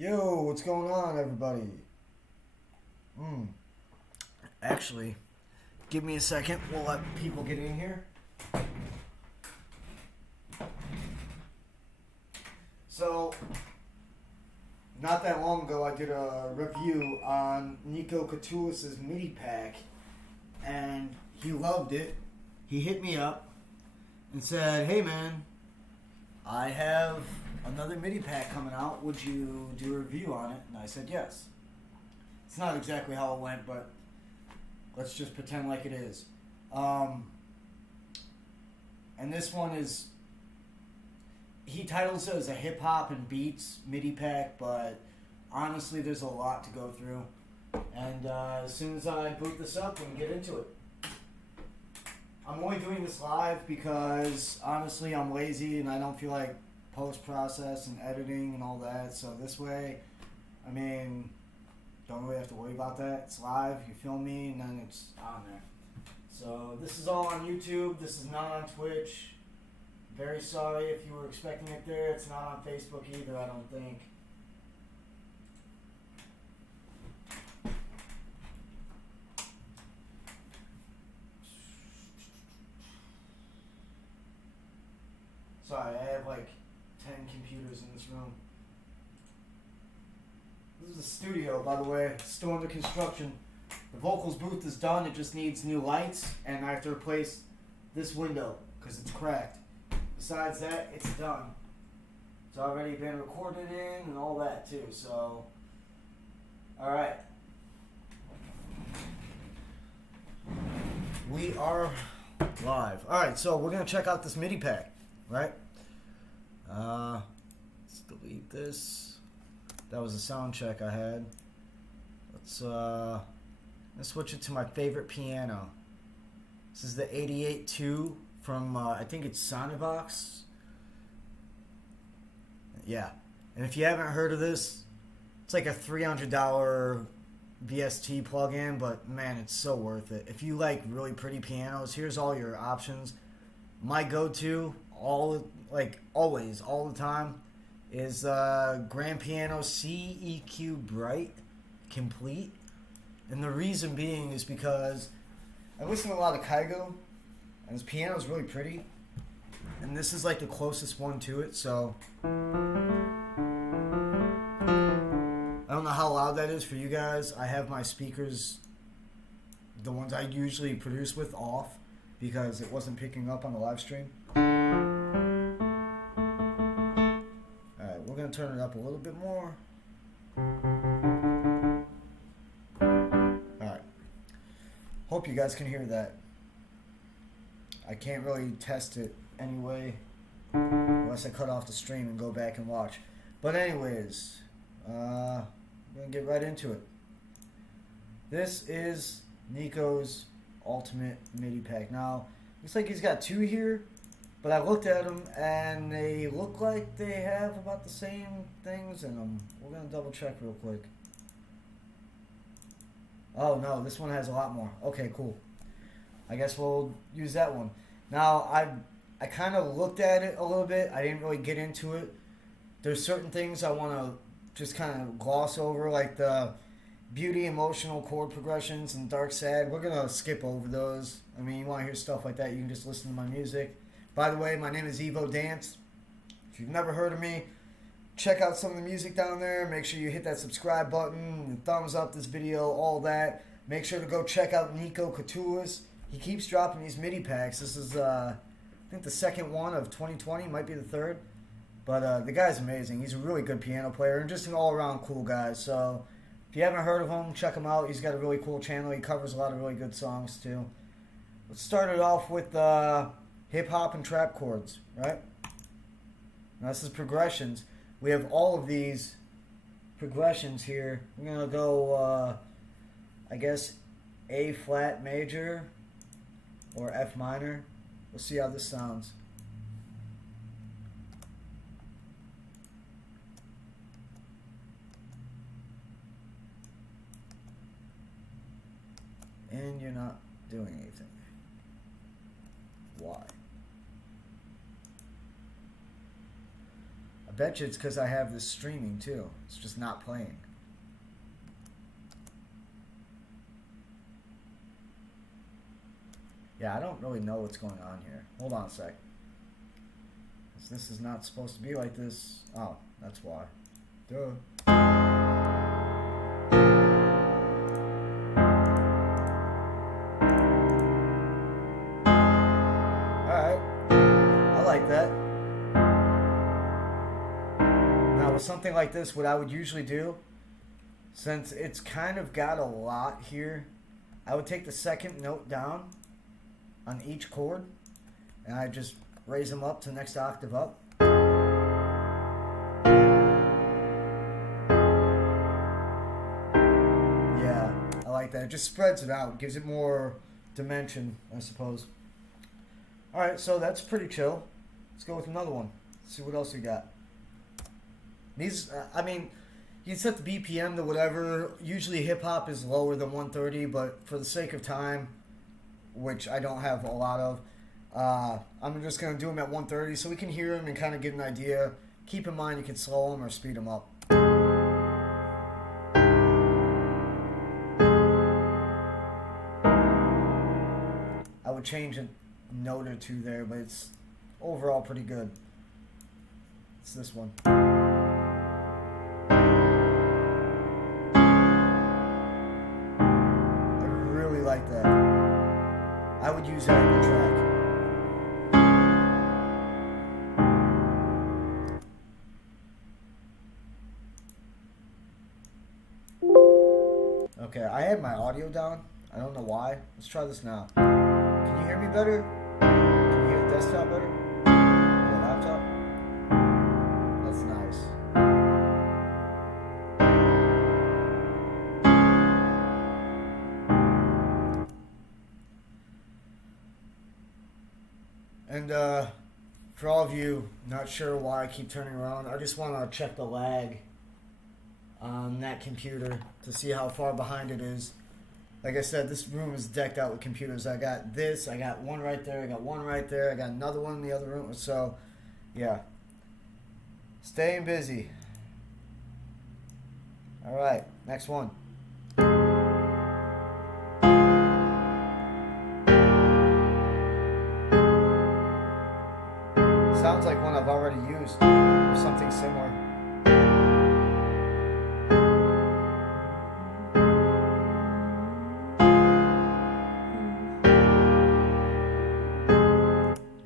Yo, what's going on, everybody? Actually, give me a second. We'll let people get in here. So, not that long ago, I did a review on NIKO MIDI pack, and he loved it. He hit me up and said, "Hey, man, I have another MIDI pack coming out. Would you do a review on it?" And I said yes. It's not exactly how it went, but let's just pretend like it is. And this one is, he titles it as a hip hop and beats MIDI pack, but honestly, there's a lot to go through. And as soon as I boot this up, we can get into it. I'm only doing this live because honestly, I'm lazy and I don't feel like post-process and editing and all that. So this way, I mean, don't really have to worry about that. It's live, you film me, and then it's on there. So this is all on YouTube. This is not on Twitch. Very sorry if you were expecting it there. It's not on Facebook either, I don't think. Sorry, I have like 10 computers in this room. This is a studio, by the way. It's still under construction. The vocals booth is done. It just needs new lights, and I have to replace this window because it's cracked. Besides that, it's done. It's already been recorded in and all that too. So, all right. We are live. All right, so we're gonna check out this MIDI pack, right? Let's delete this. That was a sound check I had. Let's switch it to my favorite piano. This is the 88-2 from I think it's Sonivox. Yeah, and if you haven't heard of this, it's like a $300 VST plugin, but man, it's so worth it. If you like really pretty pianos, here's all your options. My go-to, always, all the time, is Grand Piano CEQ Bright Complete. And the reason being is because I listen to a lot of Kygo, and this piano is really pretty. And this is like the closest one to it, so I don't know how loud that is for you guys. I have my speakers, the ones I usually produce with, off because it wasn't picking up on the live stream. Alright, we're going to turn it up a little bit more. Alright. Hope you guys can hear that. I can't really test it anyway, unless I cut off the stream and go back and watch. But anyways, I'm going to get right into it. This is NIKO's Ultimate MIDI pack. Now, looks like he's got two here, but I looked at them and they look like they have about the same things in them. We're going to double check real quick. Oh no, this one has a lot more. Okay, cool. I guess we'll use that one. Now, I kind of looked at it a little bit. I didn't really get into it. There's certain things I want to just kind of gloss over, like the beauty, emotional chord progressions and dark, sad. We're going to skip over those. I mean, you want to hear stuff like that, you can just listen to my music. By the way, my name is Evo Dance. If you've never heard of me, check out some of the music down there. Make sure you hit that subscribe button and thumbs up this video, all that. Make sure to go check out NIKO Couture's. He keeps dropping these MIDI packs. This is, I think, the second one of 2020. Might be the third. But the guy's amazing. He's a really good piano player and just an all-around cool guy. So if you haven't heard of him, check him out. He's got a really cool channel. He covers a lot of really good songs, too. Let's start it off with Hip Hop and Trap Chords, right? Now, this is progressions. We have all of these progressions here. We're going to go, I guess, A flat major or F minor. We'll see how this sounds. And you're not doing anything. Why? bet you it's because I have this streaming too. It's just not playing. Yeah, I don't really know what's going on here. Hold on a sec. This is not supposed to be like this. Oh, that's why. Duh. Alright. I like that. Now with something like this, what I would usually do, since it's kind of got a lot here, I would take the second note down on each chord, and I just raise them up to the next octave up. Yeah, I like that. It just spreads it out, gives it more dimension, I suppose. Alright, so that's pretty chill. Let's go with another one. Let's see what else we got. These, I mean, you can set the BPM to whatever. Usually hip hop is lower than 130, but for the sake of time, which I don't have a lot of, I'm just going to do them at 130 so we can hear them and kind of get an idea. Keep in mind you can slow them or speed them up. I would change a note or two there, but it's overall pretty good. It's this one. I really like that. I would use that in the track. Okay, I had my audio down. I don't know why. Let's try this now. Can you hear me better? Can you hear the desktop better? The laptop? That's nice. And for all of you not sure why I keep turning around, I just want to check the lag on that computer to see how far behind it is. Like I said, this room is decked out with computers. I got this, I got one right there, I got one right there, I got another one in the other room. So, yeah. Staying busy. Alright, next one. Sounds like one I've already used, or something similar.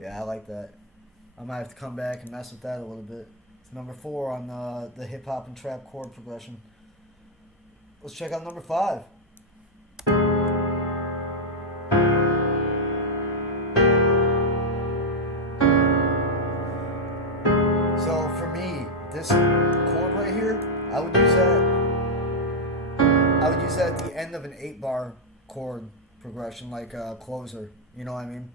Yeah, I like that. I might have to come back and mess with that a little bit. It's number 4 on the hip hop and trap chord progression. Let's check out number 5. So for me, this chord right here, I would use that at the end of an 8-bar chord progression, like a closer. You know what I mean?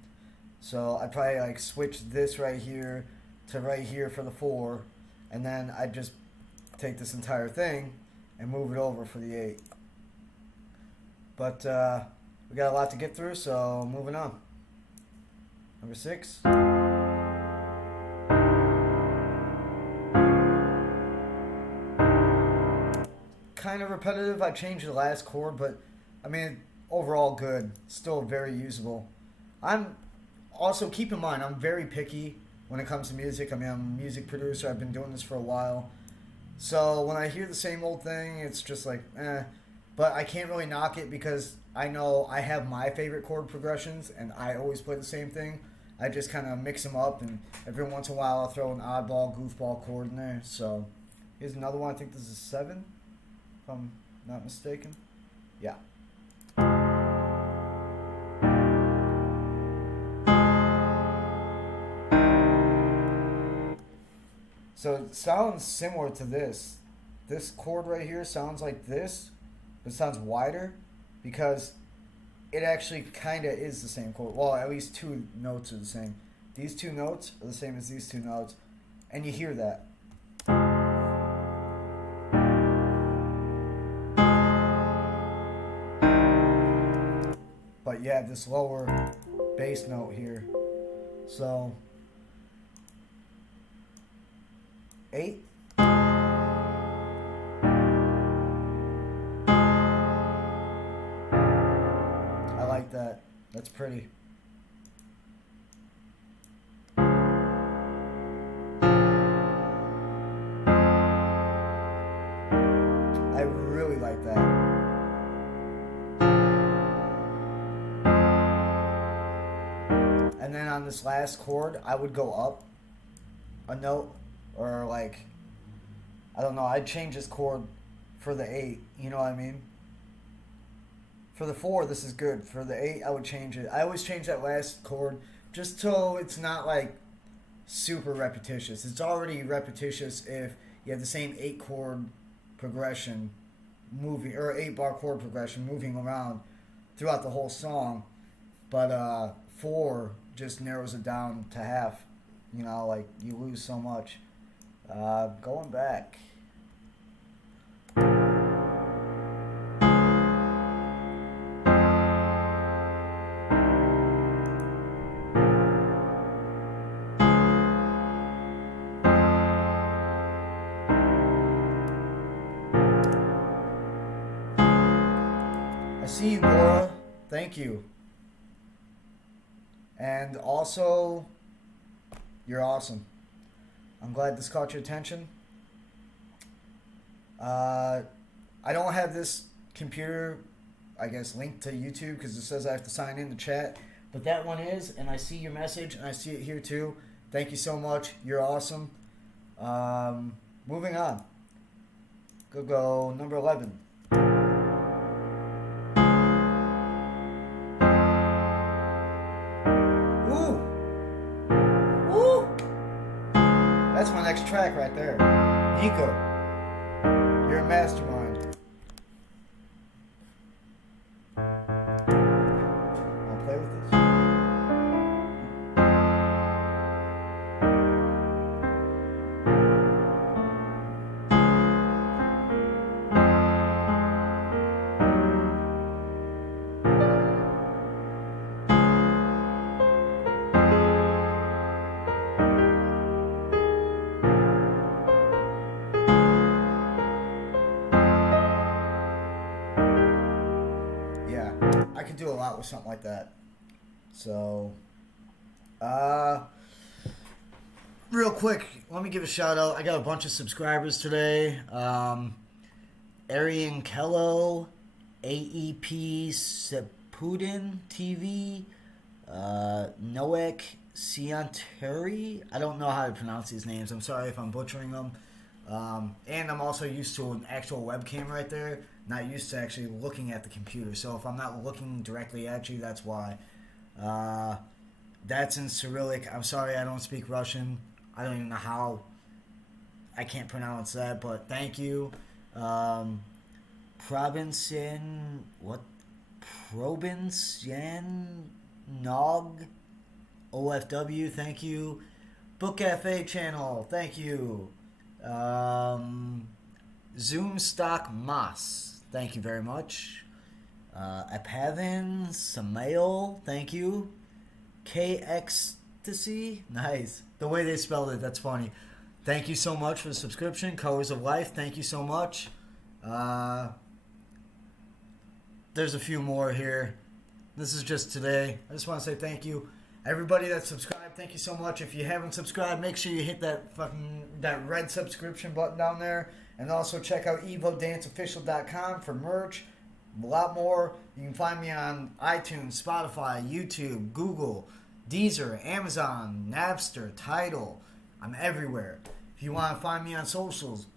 So I'd probably like switch this right here to right here for the 4, and then I'd just take this entire thing and move it over for the 8. But we got a lot to get through, so moving on. Number 6. Kind of repetitive. I changed the last chord, but I mean, overall good. Still very usable. I'm also, keep in mind, I'm very picky when it comes to music. I mean, I'm a music producer. I've been doing this for a while. So when I hear the same old thing, it's just like, eh. But I can't really knock it because I know I have my favorite chord progressions, and I always play the same thing. I just kind of mix them up, and every once in a while I'll throw an oddball, goofball chord in there. So here's another one. I think this is 7, if I'm not mistaken. Yeah. So it sounds similar to this. This chord right here sounds like this, but it sounds wider because it actually kind of is the same chord. Well, at least 2 notes are the same. These 2 notes are the same as these 2 notes, and you hear that. But you have this lower bass note here. So 8. I like that. That's pretty. I really like that. And then on this last chord, I would go up a note, or like, I don't know, I'd change this chord for the 8, you know what I mean? For the 4, this is good. For the 8, I would change it. I always change that last chord just so it's not like super repetitious. It's already repetitious if you have the same 8 chord progression moving, or 8 bar chord progression moving around throughout the whole song. But 4 just narrows it down to half. You know, like, you lose so much. Going back. I see you, Bora. Thank you. And also, you're awesome. I'm glad this caught your attention. I don't have this computer, I guess, linked to YouTube because it says I have to sign in to chat. But that one is, and I see your message, and I see it here too. Thank you so much. You're awesome. Moving on. Go number 11. That's my next track right there. NIKO, you're a mastermind. I'll play with this. I could do a lot with something like that. So, real quick, let me give a shout out. I got a bunch of subscribers today. Arian Kello, AEP Sepudin TV, Noek Sianteri. I don't know how to pronounce these names. I'm sorry if I'm butchering them. And I'm also used to an actual webcam right there. Not used to actually looking at the computer. So if I'm not looking directly at you, that's why. That's in Cyrillic. I'm sorry I don't speak Russian. I don't even know how. I can't pronounce that, but thank you. Provincian, what? Provincian Nog OFW, thank you. Book Cafe channel, thank you. Zoom Stock Mas, thank you very much. Apavin Samael, thank you. KXtasy, nice. The way they spelled it, that's funny. Thank you so much for the subscription. Colors of Life, thank you so much. There's a few more here. This is just today. I just want to say thank you. Everybody that subscribed, thank you so much. If you haven't subscribed, make sure you hit that red subscription button down there. And also check out evodanceofficial.com for merch. A lot more. You can find me on iTunes, Spotify, YouTube, Google, Deezer, Amazon, Napster, Tidal. I'm everywhere. If you want to find me on socials,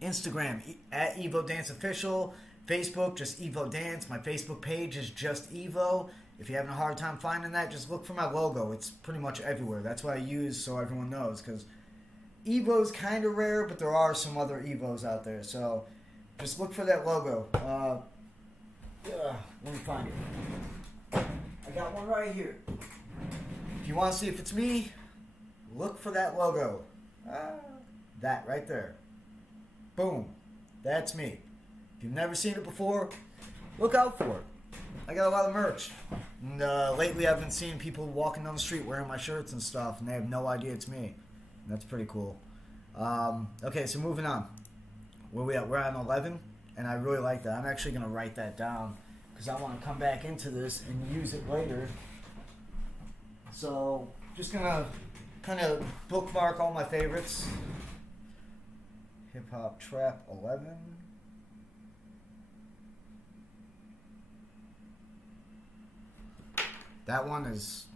Instagram, at evodanceofficial. Facebook, just Evo Dance. My Facebook page is just Evo. If you're having a hard time finding that, just look for my logo. It's pretty much everywhere. That's what I use so everyone knows, because Evo's kind of rare, but there are some other Evos out there. So just look for that logo. Let me find it. I got one right here. If you want to see if it's me, look for that logo. That right there. Boom. That's me. If you've never seen it before, look out for it. I got a lot of merch. And lately I've been seeing people walking down the street wearing my shirts and stuff, and they have no idea it's me. And that's pretty cool. Okay, so moving on. Where we at? We're on 11, and I really like that. I'm actually going to write that down because I want to come back into this and use it later. So, just going to kind of bookmark all my favorites. Hip Hop Trap 11. That one is...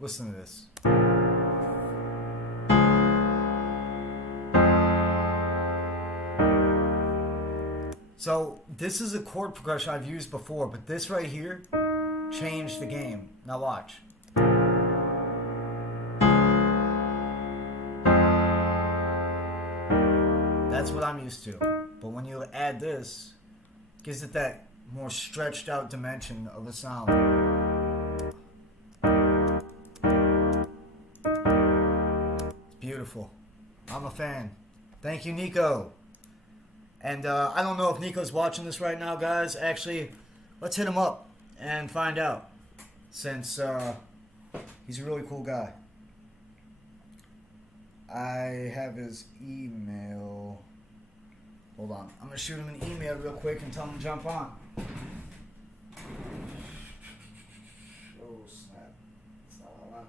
Listen to this. So, this is a chord progression I've used before, but this right here changed the game. Now watch. That's what I'm used to. But when you add this, it gives it that more stretched out dimension of a sound. It's beautiful. I'm a fan. Thank you, NIKO. And I don't know if NIKO's watching this right now, guys. Actually, let's hit him up and find out, since he's a really cool guy. I have his email. Hold on. I'm going to shoot him an email real quick and tell him to jump on. Oh, snap. That's not what I want.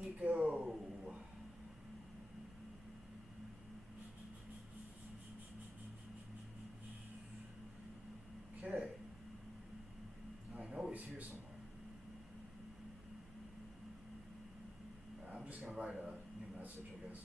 NIKO. Okay. I know he's here somewhere. I'm just going to write a new message, I guess.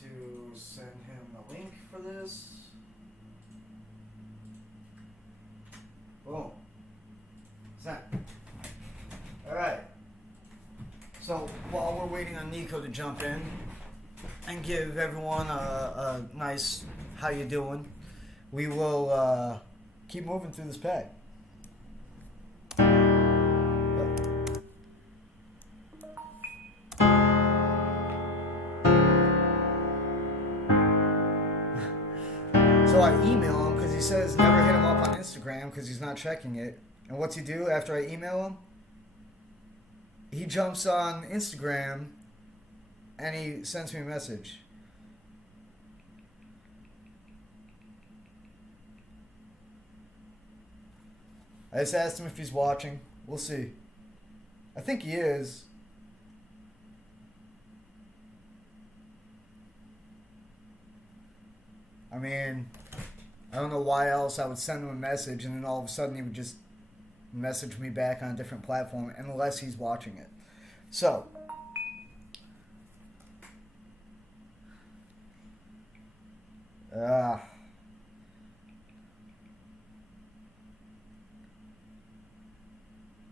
To send him a link for this. Boom. Sent. Alright. So while we're waiting on NIKO to jump in and give everyone a nice how you doing, we will keep moving through this pack. So I email him because he says never hit him up on Instagram because he's not checking it. And what's he do after I email him? He jumps on Instagram and he sends me a message. I just asked him if he's watching. We'll see. I think he is. I mean, I don't know why else I would send him a message and then all of a sudden he would just message me back on a different platform unless he's watching it. So, I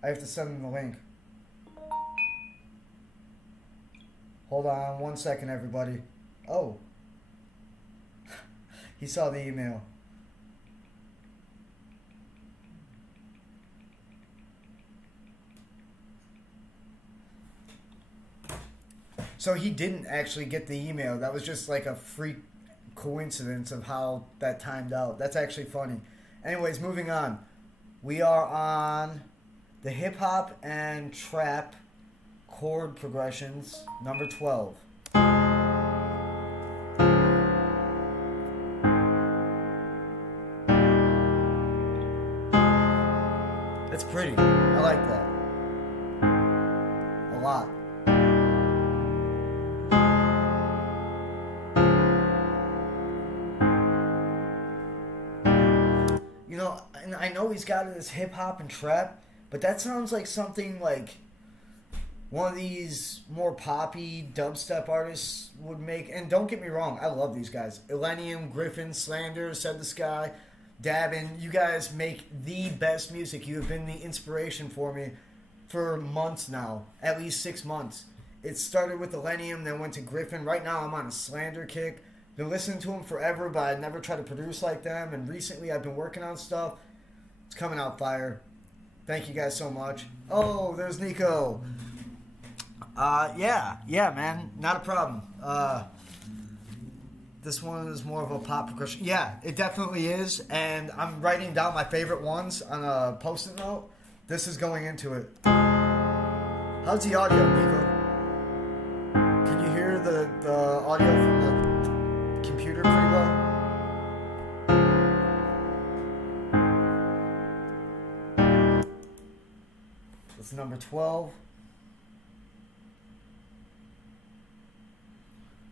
have to send him the link. Hold on 1 second, everybody. Oh. He saw the email. So he didn't actually get the email. That was just like a freak coincidence of how that timed out. That's actually funny. Anyways, moving on. We are on the Hip Hop and Trap Chord Progressions, number 12. It's pretty. I like that. A lot. You know, and I know he's got this hip hop and trap, but that sounds like something like one of these more poppy dubstep artists would make. And don't get me wrong, I love these guys. Illenium, Griffin, Slander, Said the Sky, Dabin. You guys make the best music. You have been the inspiration for me for months now, at least 6 months. It started with Illenium, then went to Griffin. Right now I'm on a Slander kick. Been listening to them forever, but I never tried to produce like them. And recently I've been working on stuff. It's coming out fire. Thank you guys so much. Oh, there's NIKO. Yeah, man, not a problem. This one is more of a pop progression. Yeah, it definitely is, and I'm writing down my favorite ones on a post-it note. This is going into it. How's the audio, NIKO? Can you hear the audio from the computer pretty well? That's number 12.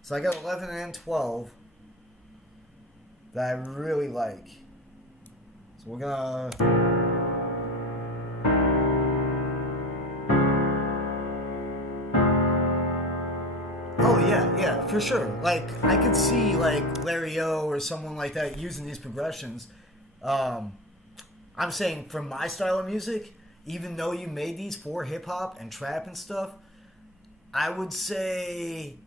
So I got 11 and 12 that I really like. So we're gonna... Oh yeah, for sure. Like, I could see like Larry O or someone like that using these progressions. I'm saying for my style of music, even though you made these for hip hop and trap and stuff, I would say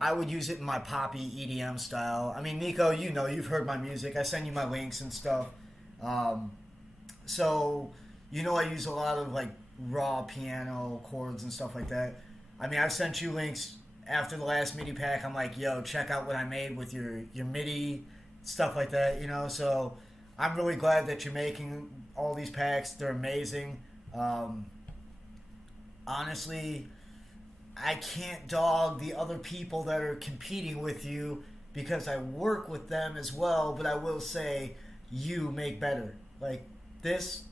I would use it in my poppy EDM style. I mean, NIKO, you know, you've heard my music. I send you my links and stuff. So, you know, I use a lot of like raw piano chords and stuff like that. I mean, I've sent you links after the last MIDI pack. I'm like, yo, check out what I made with your MIDI, stuff like that, you know. So I'm really glad that you're making all these packs. They're amazing. Honestly, I can't dog the other people that are competing with you because I work with them as well, but I will say you make better. Like this,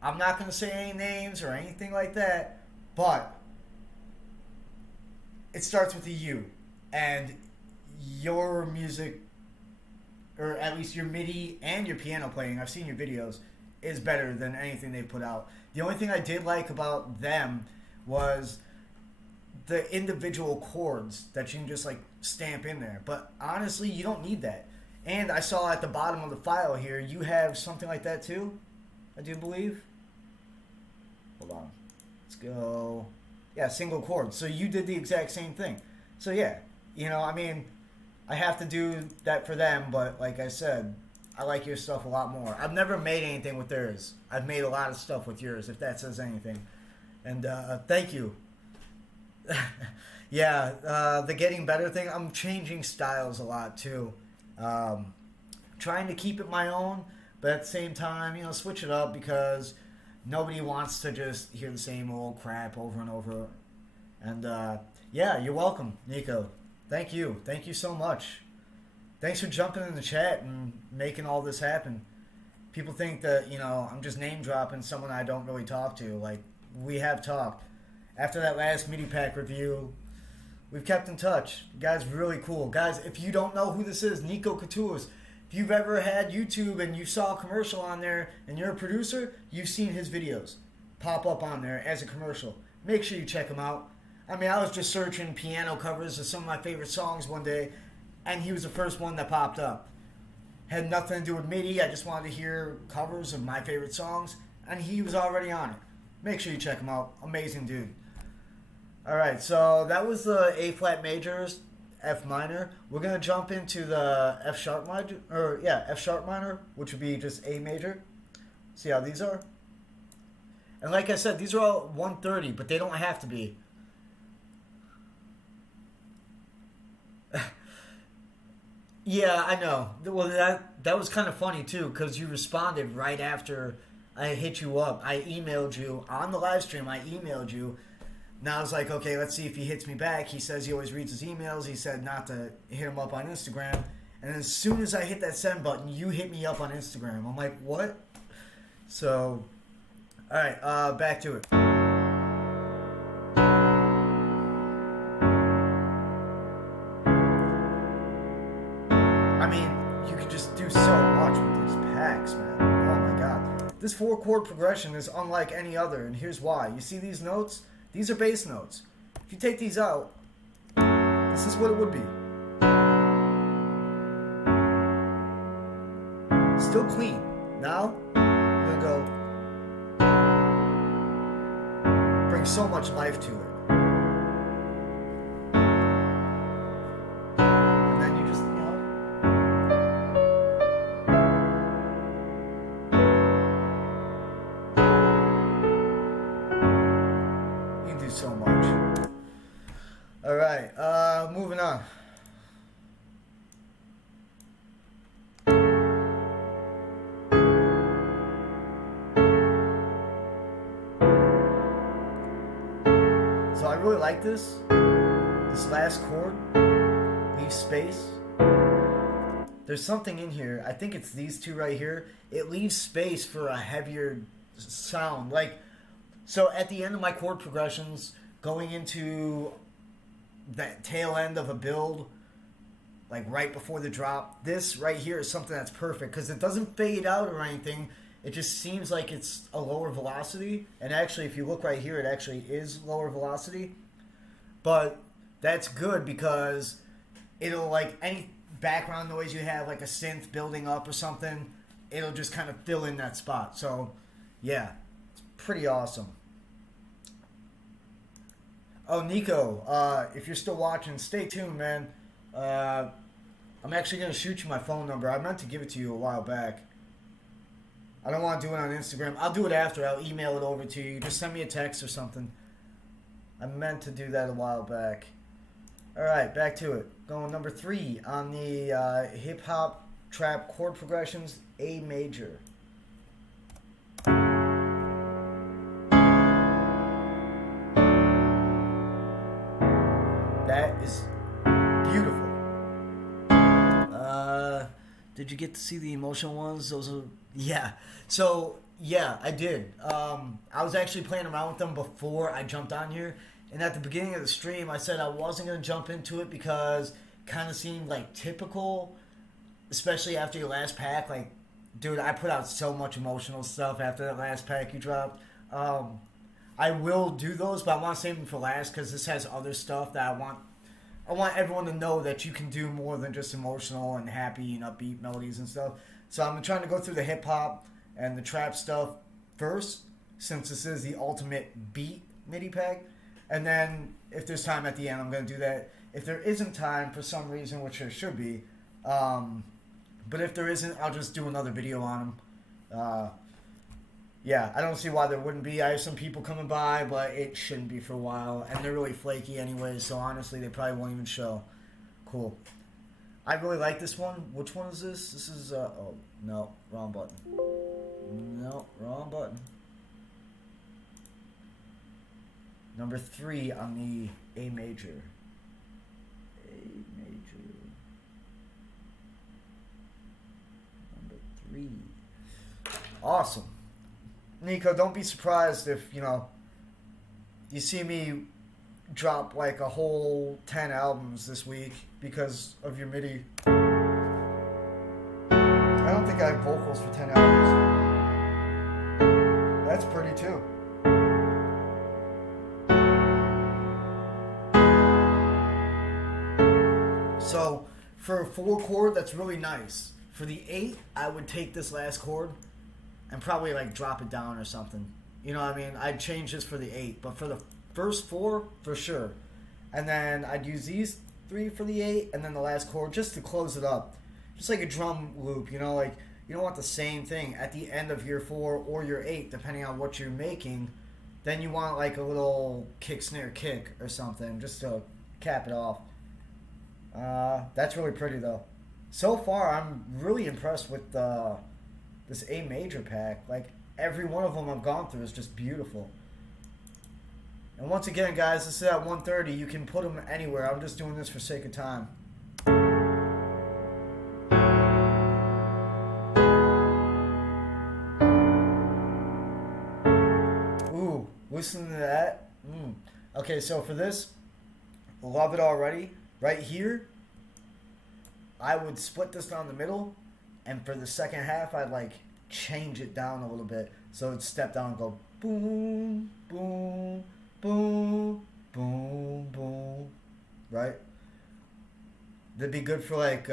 I'm not going to say any names or anything like that, but it starts with a U, and your music, or at least your MIDI and your piano playing, I've seen your videos, is better than anything they put out. The only thing I did like about them was the individual chords that you can just like stamp in there. But honestly, you don't need that. And I saw at the bottom of the file here, you have something like that too, I do believe. Hold on. Let's go. Yeah, single chords. So you did the exact same thing. So yeah, you know, I mean, I have to do that for them, but like I said, I like your stuff a lot more. I've never made anything with theirs. I've made a lot of stuff with yours, if that says anything. And thank you. Yeah, the getting better thing, I'm changing styles a lot too. Trying to keep it my own, but at the same time, you know, switch it up because nobody wants to just hear the same old crap over and over. And yeah, you're welcome, NIKO. Thank you. Thank you so much. Thanks for jumping in the chat and making all this happen. People think that, you know, I'm just name dropping someone I don't really talk to. Like, we have talked. After that last MIDI pack review, we've kept in touch. The guy's really cool. Guys, if you don't know who this is, NIKO Couture's. If you've ever had YouTube and you saw a commercial on there and you're a producer, you've seen his videos pop up on there as a commercial. Make sure you check him out. I mean, I was just searching piano covers of some of my favorite songs one day, and he was the first one that popped up. Had nothing to do with MIDI. I just wanted to hear covers of my favorite songs, and he was already on it. Make sure you check him out. Amazing dude. All right, so that was the A flat majors, F minor. We're gonna jump into the F sharp minor, F sharp minor, which would be just A major. See how these are? And like I said, these are all 130, but they don't have to be. Yeah, I know. Well, that was kind of funny too, because you responded right after I hit you up. I emailed you on the live stream. I emailed you Now I was like, okay, let's see if he hits me back. He says he always reads his emails. He said not to hit him up on Instagram. And as soon as I hit that send button, you hit me up on Instagram. I'm like, what? So, all right, back to it. I mean, you can just do so much with these packs, man. Oh my god. This 4-chord progression is unlike any other, and here's why. You see these notes? These are bass notes. If you take these out, this is what it would be. Still clean. Now, I'm gonna go bring so much life to it. And then you just, you can do so much. Alright, moving on. So I really like this last chord, leave space. There's something in here, I think it's these two right here, it leaves space for a heavier sound. Like, so at the end of my chord progressions, going into that tail end of a build, like right before the drop, this right here is something that's perfect because it doesn't fade out or anything. It just seems like it's a lower velocity. And actually, if you look right here, it actually is lower velocity. But that's good because it'll, like, any background noise you have, like a synth building up or something, it'll just kind of fill in that spot. So, yeah, it's pretty awesome. Oh, NIKO, if you're still watching, stay tuned, man. I'm actually going to shoot you my phone number. I meant to give it to you a while back. I don't want to do it on Instagram. I'll do it after. I'll email it over to you. Just send me a text or something. I meant to do that a while back. Alright, back to it. Going number 3 on the hip-hop trap chord progressions, A major. That is beautiful. Did you get to see the emotional ones? Those are, yeah. So, yeah, I did. I was actually playing around with them before I jumped on here. And at the beginning of the stream, I said I wasn't going to jump into it because it kind of seemed like typical, especially after your last pack. Like, dude, I put out so much emotional stuff after that last pack you dropped. I will do those, but I want to save them for last because this has other stuff that I want everyone to know that you can do more than just emotional and happy and upbeat melodies and stuff. So I'm trying to go through the hip-hop and the trap stuff first, since this is the ultimate beat MIDI pack. And then if there's time at the end, I'm going to do that. If there isn't time for some reason, which there should be, but if there isn't, I'll just do another video on them. Yeah, I don't see why there wouldn't be. I have some people coming by, but it shouldn't be for a while. And they're really flaky anyways, so honestly, they probably won't even show. Cool. I really like this one. Which one is this? This is, oh, no, wrong button. No, wrong button. Number 3 on the A major. A major. Number 3. Awesome. NIKO, don't be surprised if, you see me drop like a whole 10 albums this week because of your MIDI. I don't think I have vocals for 10 albums. That's pretty too. So for a 4-chord, that's really nice. For the 8, I would take this last chord and probably like drop it down or something. You know what I mean? I'd change this for the 8, but for the first 4, for sure. And then I'd use these 3 for the 8, and then the last chord just to close it up. Just like a drum loop, like you don't want the same thing at the end of your 4 or your 8, depending on what you're making. Then you want like a little kick, snare, kick or something just to cap it off. That's really pretty though. So far, I'm really impressed with this A major pack. Like every one of them I've gone through is just beautiful. And once again, guys, this is at 130. You can put them anywhere. I'm just doing this for sake of time. Ooh, listen to that. Okay, so for this, love it already. Right here, I would split this down the middle, and for the second half, I'd like change it down a little bit. So it'd step down and go boom, boom, boom, boom, boom, right? That'd be good for like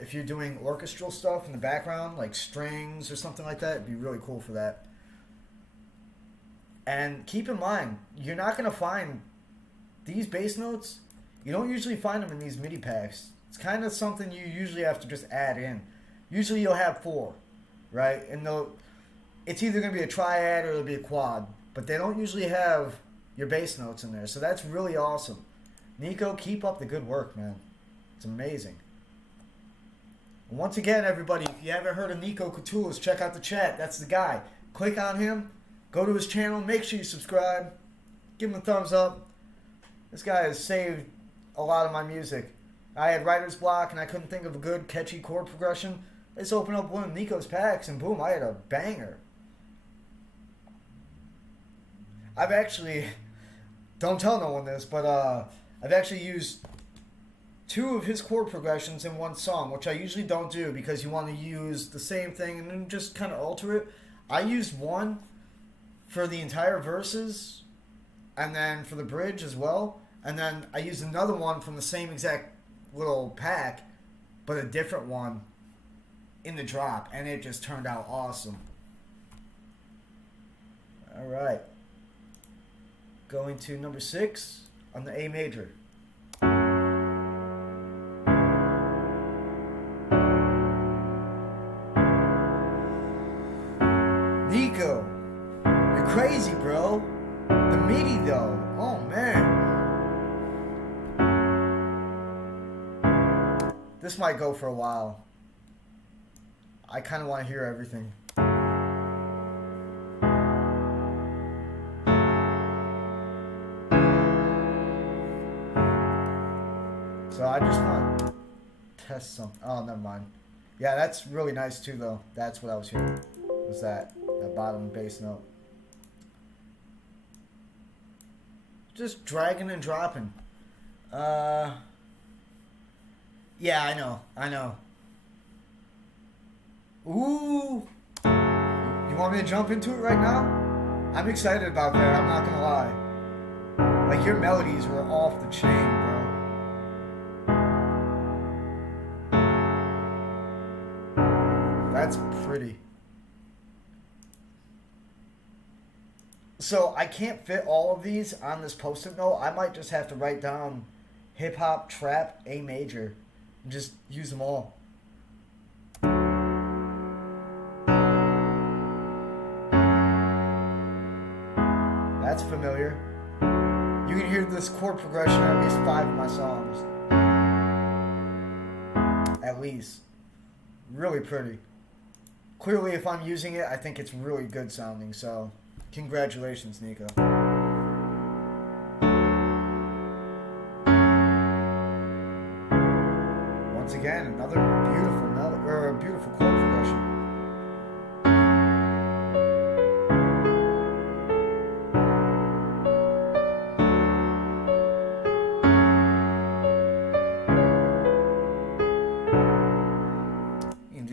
if you're doing orchestral stuff in the background, like strings or something like that. It'd be really cool for that. And keep in mind, you're not gonna find these bass notes. You don't usually find them in these MIDI packs. It's kind of something you usually have to just add in. Usually you'll have 4, right? And it's either gonna be a triad or it'll be a quad, but they don't usually have your bass notes in there. So that's really awesome. NIKO, keep up the good work, man. It's amazing. And once again, everybody, if you haven't heard of NIKO Coutulas, check out the chat. That's the guy. Click on him. Go to his channel. Make sure you subscribe. Give him a thumbs up. This guy has saved a lot of my music. I had writer's block and I couldn't think of a good, catchy chord progression. I just opened up one of NIKO's packs and boom, I had a banger. I've actually, don't tell no one this, but I've actually used 2 of his chord progressions in one song, which I usually don't do because you want to use the same thing and then just kind of alter it. I used one for the entire verses and then for the bridge as well. And then I used another one from the same exact little pack, but a different one in the drop. And it just turned out awesome. All right. Going to number 6 on the A major. NIKO, you're crazy, bro. The MIDI, though. Oh, man. This might go for a while. I kind of want to hear everything. So I just want to test something. Oh, never mind. Yeah, that's really nice too, though. That's what I was hearing. Was that bottom bass note? Just dragging and dropping. Yeah, I know. Ooh. You want me to jump into it right now? I'm excited about that, I'm not gonna lie. Like, your melodies were off the chain, bro. That's pretty. So, I can't fit all of these on this post-it note. I might just have to write down hip hop, trap, A major, and just use them all. That's familiar. You can hear this chord progression in at least 5 of my songs. At least. Really pretty. Clearly, if I'm using it, I think it's really good sounding, so congratulations, NIKO. Once again, another beautiful chord progression.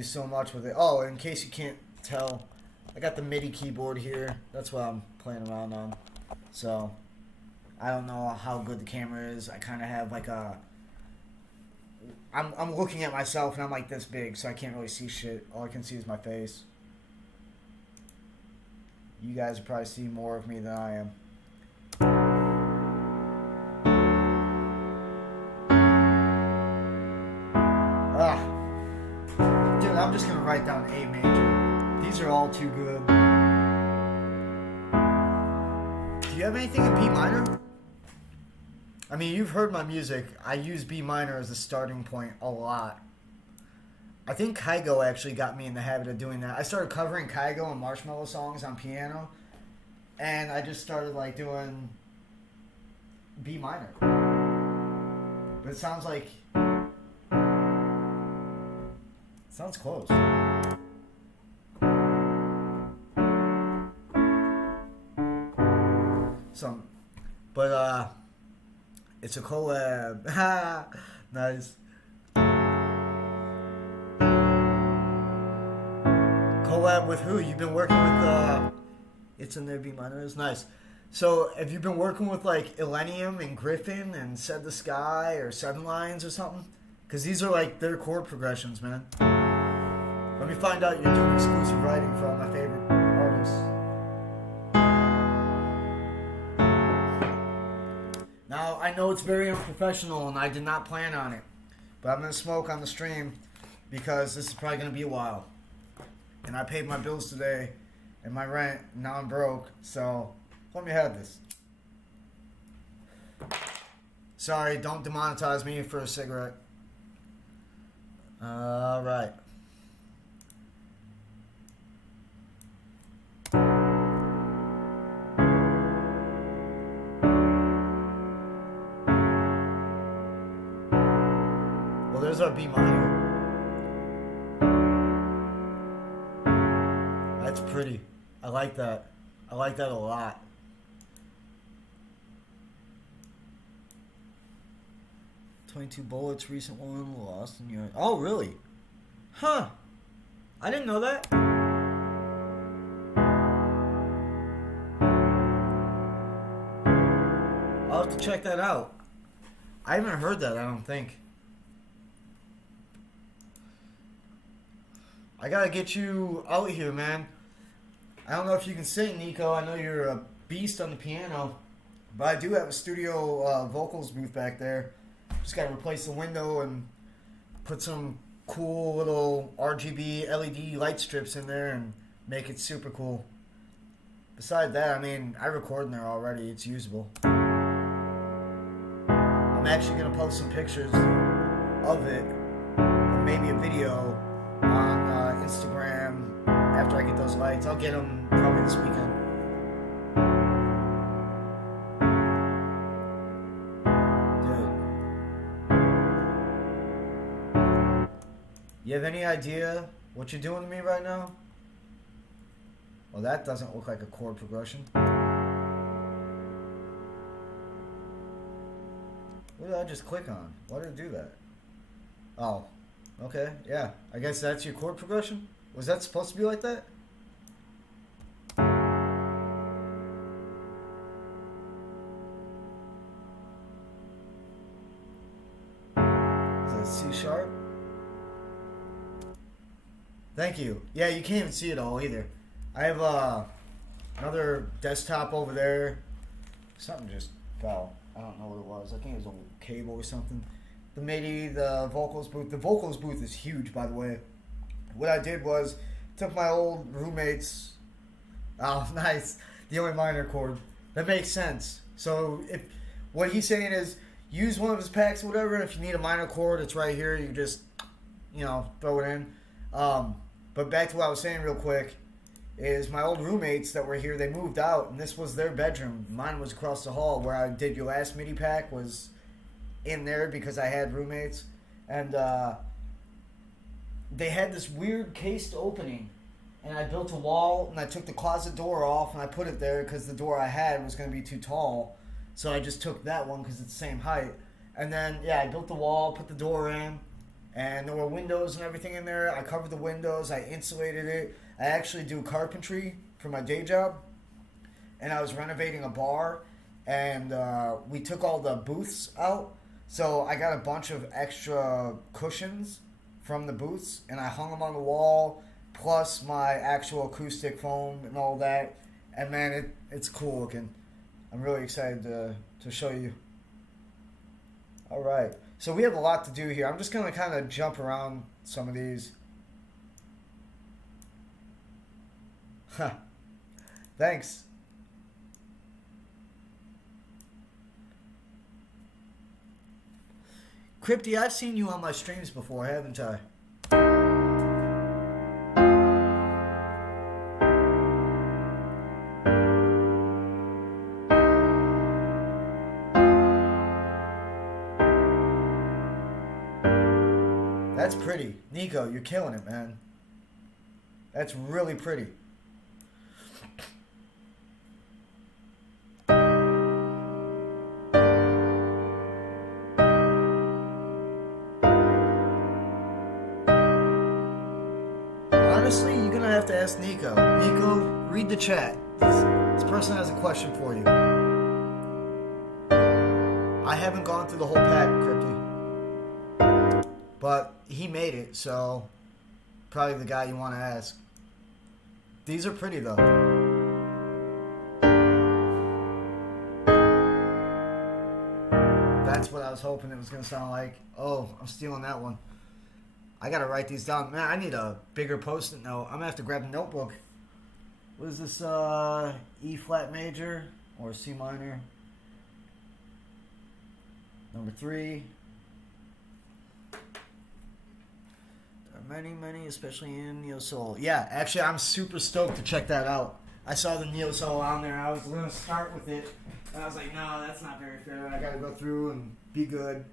So much with it. Oh, in case you can't tell, I got the MIDI keyboard here. That's what I'm playing around on. So I don't know how good the camera is. I kind of have like a I'm looking at myself and I'm like this big, so I can't really see shit. All I can see is my face. You guys will probably see more of me than I am. I'm just going to write down A major. These are all too good. Do you have anything in B minor? I mean, you've heard my music. I use B minor as a starting point a lot. I think Kygo actually got me in the habit of doing that. I started covering Kygo and Marshmello songs on piano. And I just started like doing B minor. But it sounds like... sounds close. But it's a collab. Nice. Collab with who? You've been working with it's in there, B minor. It's nice. So have you been working with like Illenium and Griffin and Said the Sky or Seven Lines or something? Because these are like their chord progressions, man. Let me find out you're doing exclusive writing for all my favorite artists. Now, I know it's very unprofessional and I did not plan on it, but I'm going to smoke on the stream because this is probably going to be a while. And I paid my bills today and my rent, and now I'm broke, so let me have this. Sorry, don't demonetize me for a cigarette. Alright. Well, there's our B minor. That's pretty. I like that. I like that a lot. "22 Bullets," recent one, "Lost in Your..." Oh, really? Huh. I didn't know that. I'll have to check that out. I haven't heard that, I don't think. I gotta get you out here, man. I don't know if you can sing, Nico. I know you're a beast on the piano. But I do have a studio vocals booth back there. Just gotta replace the window and put some cool little RGB LED light strips in there and make it super cool. Besides that, I mean, I record in there already. It's usable. I'm actually gonna post some pictures of it, or maybe a video on Instagram after I get those lights. I'll get them probably this weekend. You have any idea what you're doing to me right now? Well, that doesn't look like a chord progression. What did I just click on? Why did it do that? Oh, okay, yeah. I guess that's your chord progression? Was that supposed to be like that? Is that C sharp? Thank you. Yeah, you can't even see it all either. I have another desktop over there. Something just fell. I don't know what it was. I think it was a cable or something. The MIDI, the vocals booth. The vocals booth is huge, by the way. What I did was took my old roommate's... Oh, nice. The only minor chord. That makes sense. So if what he's saying is use one of his packs or whatever, and if you need a minor chord, it's right here. You just, throw it in. But back to what I was saying real quick, is my old roommates that were here, they moved out, and this was their bedroom. Mine was across the hall. Where I did your last MIDI pack was in there because I had roommates. And they had this weird cased opening, and I built a wall, and I took the closet door off, and I put it there because the door I had was going to be too tall. So I just took that one because it's the same height. And then, I built the wall, put the door in, and there were windows and everything in there. I covered the windows. I insulated it. I actually do carpentry for my day job. And I was renovating a bar. And we took all the booths out. So I got a bunch of extra cushions from the booths. And I hung them on the wall. Plus my actual acoustic foam and all that. And man, it's cool looking. I'm really excited to show you. All right. So we have a lot to do here. I'm just going to kind of jump around some of these. Huh. Thanks. Crypty, I've seen you on my streams before, haven't I? That's pretty. NIKO, you're killing it, man. That's really pretty. Honestly, you're gonna have to ask NIKO. NIKO, read the chat. This person has a question for you. I haven't gone through the whole pack, Crypty. But he made it, so probably the guy you want to ask. These are pretty, though. That's what I was hoping it was going to sound like. Oh, I'm stealing that one. I got to write these down. Man, I need a bigger post-it note. I'm going to have to grab a notebook. What is this, E flat major or C minor? Number 3. There are many, especially in Neo Soul. Yeah, actually, I'm super stoked to check that out. I saw the Neo Soul on there. I was going to start with it, and I was like, no, that's not very fair. I got to go through and be good.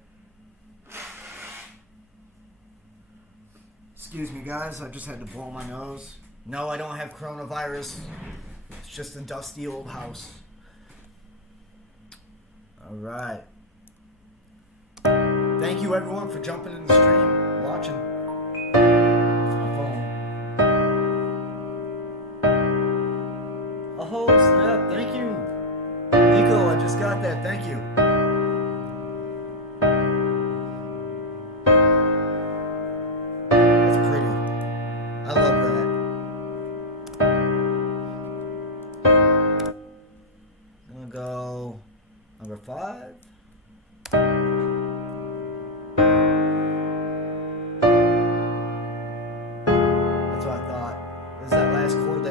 Excuse me, guys. I just had to blow my nose. No, I don't have coronavirus. It's just a dusty old house. All right. Thank you, everyone, for jumping in the stream, watching. That's my phone. Oh, snap. Thank you. NIKO, I just got that. Thank you. That's pretty. I love that. I'm going to go number 5.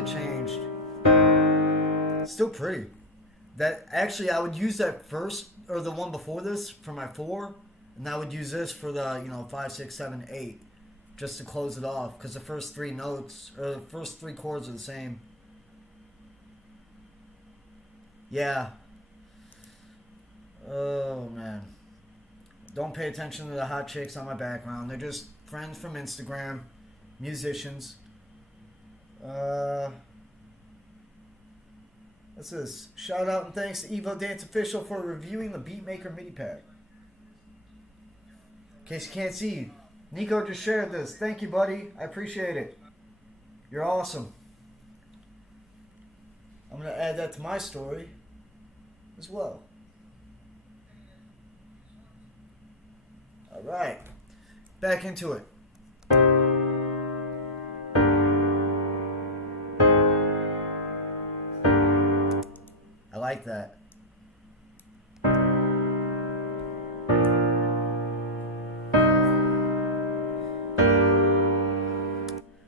Changed. Still pretty. That actually, I would use that first, or the one before this for my 4, and I would use this for the 5, 6, 7, 8, just to close it off, because the first 3 notes or the first 3 chords are the same. Yeah. Oh man. Don't pay attention to the hot chicks on my background. They're just friends from Instagram, musicians. What's this? Shout out and thanks to Evo Dance Official for reviewing the Beatmaker MIDI pack. In case you can't see, NIKO just shared this. Thank you, buddy. I appreciate it. You're awesome. I'm going to add that to my story as well. Alright. Back into it. I like that.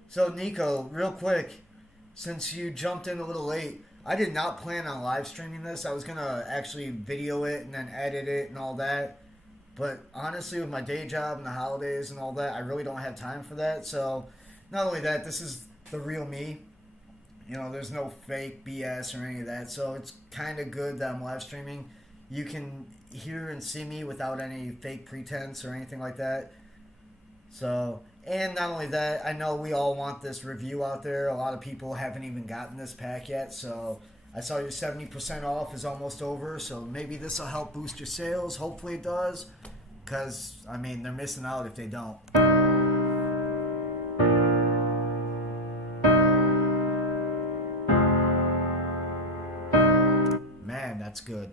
So NIKO, real quick, since you jumped in a little late, I did not plan on live streaming this. I was going to actually video it and then edit it and all that. But honestly, with my day job and the holidays and all that, I really don't have time for that. So not only that, this is the real me. You know, there's no fake BS or any of that. So it's kind of good that I'm live streaming. You can hear and see me without any fake pretense or anything like that. So, and not only that, I know we all want this review out there. A lot of people haven't even gotten this pack yet. So I saw your 70% off is almost over. So maybe this will help boost your sales. Hopefully it does. Because, I mean, they're missing out if they don't. Man, that's good.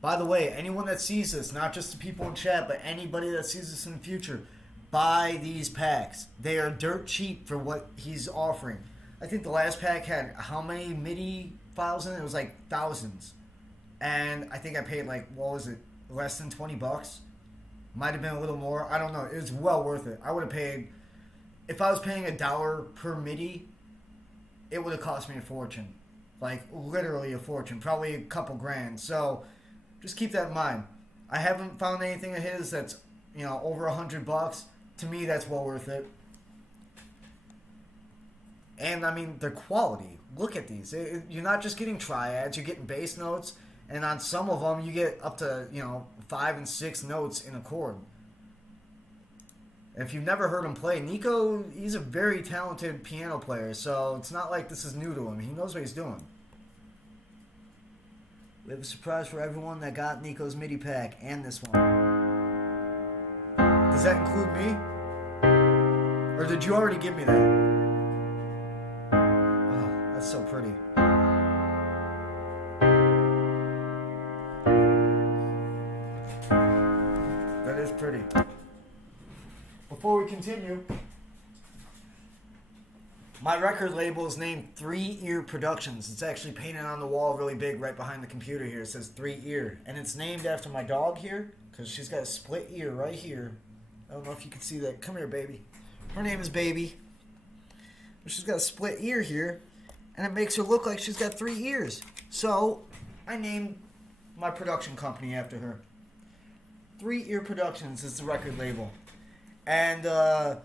By the way, anyone that sees this, not just the people in chat, but anybody that sees this in the future, buy these packs. They are dirt cheap for what he's offering. I think the last pack had how many MIDI files in it? It was like thousands. And I think I paid like, what was it, less than 20 bucks? Might have been a little more. I don't know. It was well worth it. I would have paid, if I was paying $1 per MIDI, it would have cost me a fortune. Like, literally a fortune. Probably a couple grand. So, just keep that in mind. I haven't found anything of his that's, you know, over $100. To me, that's well worth it. And, I mean, they're quality. Look at these. You're not just getting triads. You're getting bass notes. And on some of them, you get up to, 5 and 6 notes in a chord. If you've never heard him play, NIKO, he's a very talented piano player, so it's not like this is new to him. He knows what he's doing. We have a surprise for everyone that got NIKO's MIDI pack and this one. Does that include me? Or did you already give me that? Oh, that's so pretty. That is pretty. Before we continue, my record label is named 3 Ear Productions. It's actually painted on the wall really big right behind the computer here. It says 3 Ear. And it's named after my dog here because she's got a split ear right here. I don't know if you can see that. Come here, baby. Her name is Baby. She's got a split ear here, and it makes her look like she's got 3 ears. So I named my production company after her. 3 Ear Productions is the record label. And I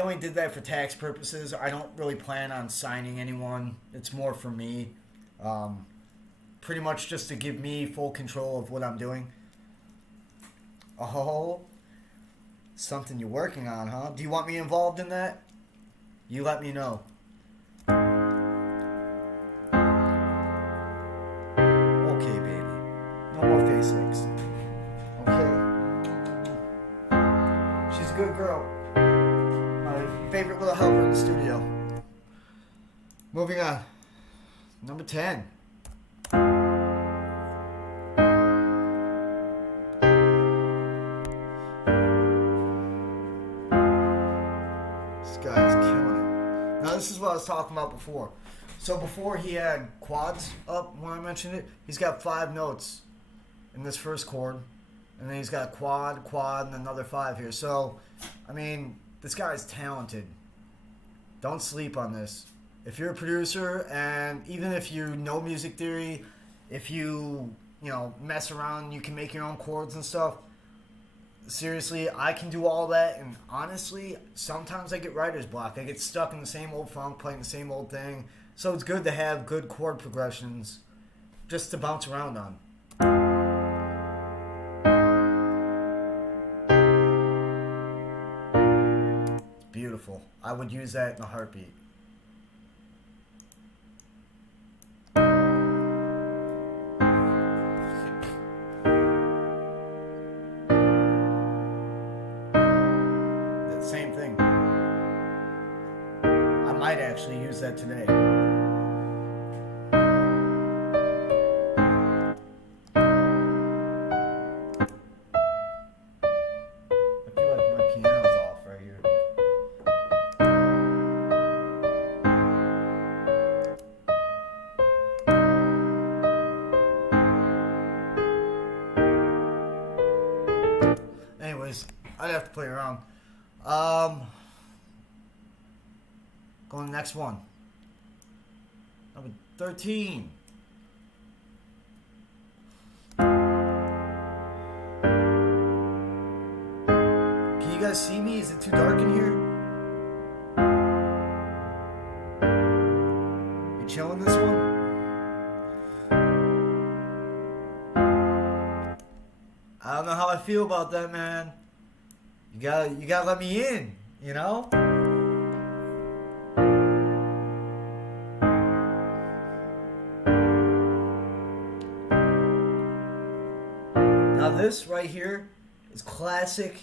only did that for tax purposes. I don't really plan on signing anyone. It's more for me. Pretty much just to give me full control of what I'm doing. Oh, something you're working on, huh? Do you want me involved in that? You let me know. Okay, baby. No more face licks. Okay? She's a good girl. My favorite little helper in the studio. Moving on. Number 10. This is what I was talking about before. So before he had quads up when I mentioned it, he's got 5 notes in this first chord. And then he's got quad, and another 5 here. So, I mean, this guy's talented. Don't sleep on this. If you're a producer, and even if you know music theory, if you mess around, you can make your own chords and stuff. Seriously, I can do all that, and honestly, sometimes I get writer's block. I get stuck in the same old funk, playing the same old thing. So it's good to have good chord progressions just to bounce around on. It's beautiful. I would use that in a heartbeat. Same thing. I might actually use that today. I feel like my piano's off right here. Anyways, I'd have to play around. Going to the next one. Number 13. Can you guys see me? Is it too dark in here? You chilling this one? I don't know how I feel about that, man. You gotta let me in, you know? Now this right here is classic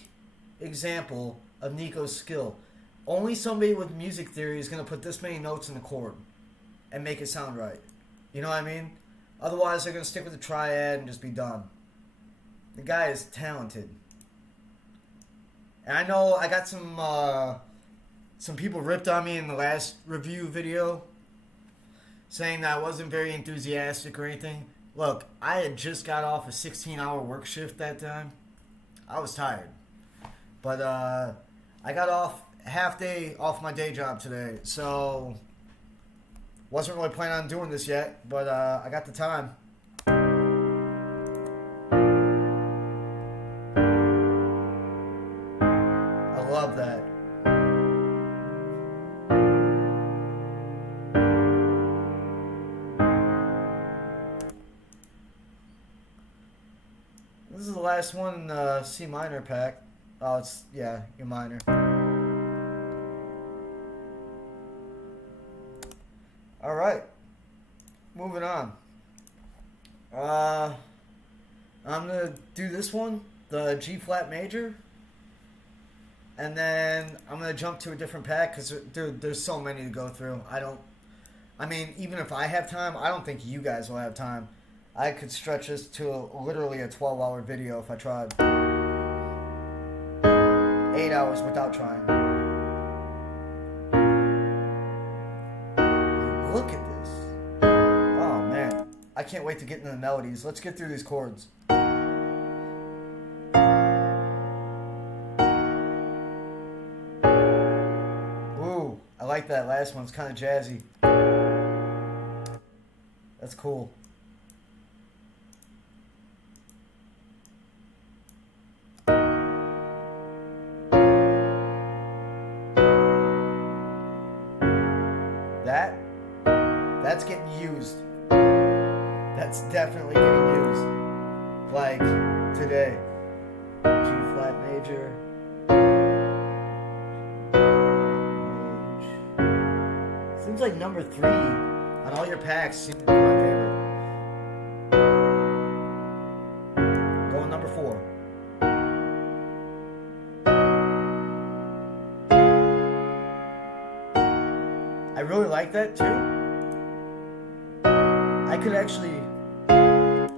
example of NIKO's skill. Only somebody with music theory is gonna put this many notes in the chord and make it sound right. You know what I mean? Otherwise they're gonna stick with the triad and just be done. The guy is talented. And I know I got some people ripped on me in the last review video, saying that I wasn't very enthusiastic or anything. Look, I had just got off a 16-hour work shift that time. I was tired. But I got off half day off my day job today, so wasn't really planning on doing this yet, but I got the time. Love that. This is the last one in the C minor pack. Oh, it's, yeah, E minor. All right. Moving on. I'm going to do this one, the G flat major. And then I'm going to jump to a different pack because there's so many to go through. I mean, even if I have time, I don't think you guys will have time. I could stretch this to literally a 12-hour video if I tried. 8 hours without trying. Look at this. Oh, man. I can't wait to get into the melodies. Let's get through these chords. Ooh, I like that last one. It's kind of jazzy. That's cool. That's getting used. That's definitely getting used. Like today. G flat major. Seems like number 3 on all your packs seems to be my favorite. Going number 4. I really like that too.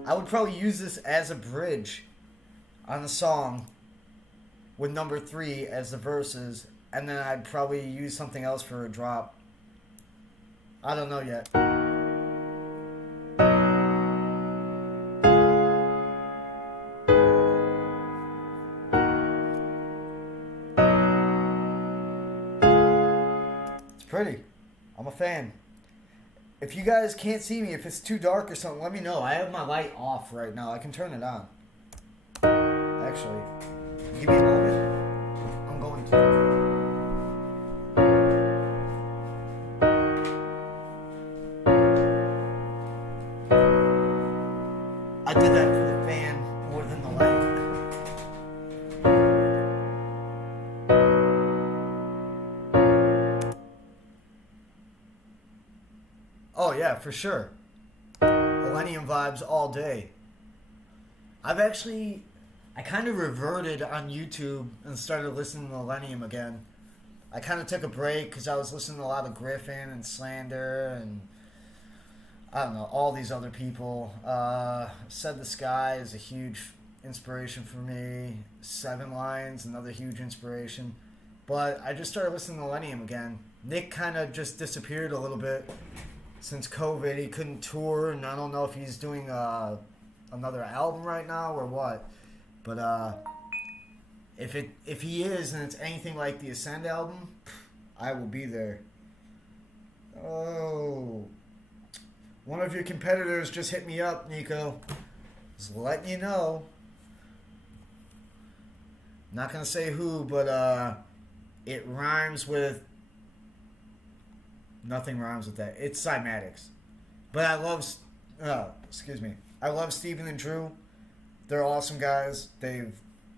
I would probably use this as a bridge on the song with number 3 as the verses, and then I'd probably use something else for a drop. I don't know yet. It's pretty. I'm a fan. If you guys can't see me, if it's too dark or something, let me know. I have my light off right now. I can turn it on. Actually, give me a moment. I'm going to. I did that for the fan more than the light. Oh yeah, for sure. Millennium vibes all day. I kind of reverted on YouTube and started listening to Millennium again. I kind of took a break because I was listening to a lot of Griffin and Slander and I don't know, all these other people. Said the Sky is a huge inspiration for me. 7 Lines, another huge inspiration. But I just started listening to Millennium again. Nick kind of just disappeared a little bit. Since COVID, he couldn't tour, and I don't know if he's doing another album right now or what. But if he is, and it's anything like the Ascend album, I will be there. Oh, one of your competitors just hit me up, NIKO. Just letting you know. Not gonna say who, but it rhymes with. Nothing rhymes with that. It's cymatics. But I love, I love Steven and Drew. They're awesome guys. They've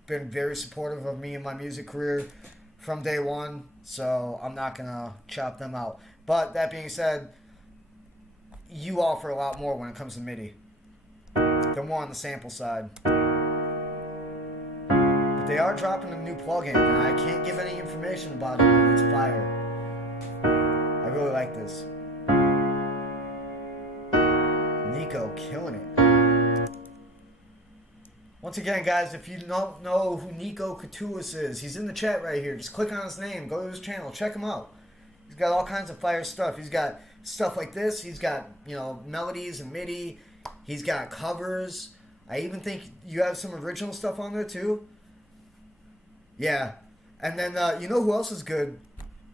been very supportive of me and my music career from day one. So I'm not going to chop them out. But that being said, you offer a lot more when it comes to MIDI. They're more on the sample side. But they are dropping a new plugin. And I can't give any information about it, but it's fire. I really like this. NIKO killing it. Once again, guys, if you don't know who NIKO Katulis is, he's in the chat right here. Just click on his name, go to his channel, check him out. He's got all kinds of fire stuff. He's got stuff like this. He's got, melodies and MIDI. He's got covers. I even think you have some original stuff on there too. Yeah. And then, you know who else is good?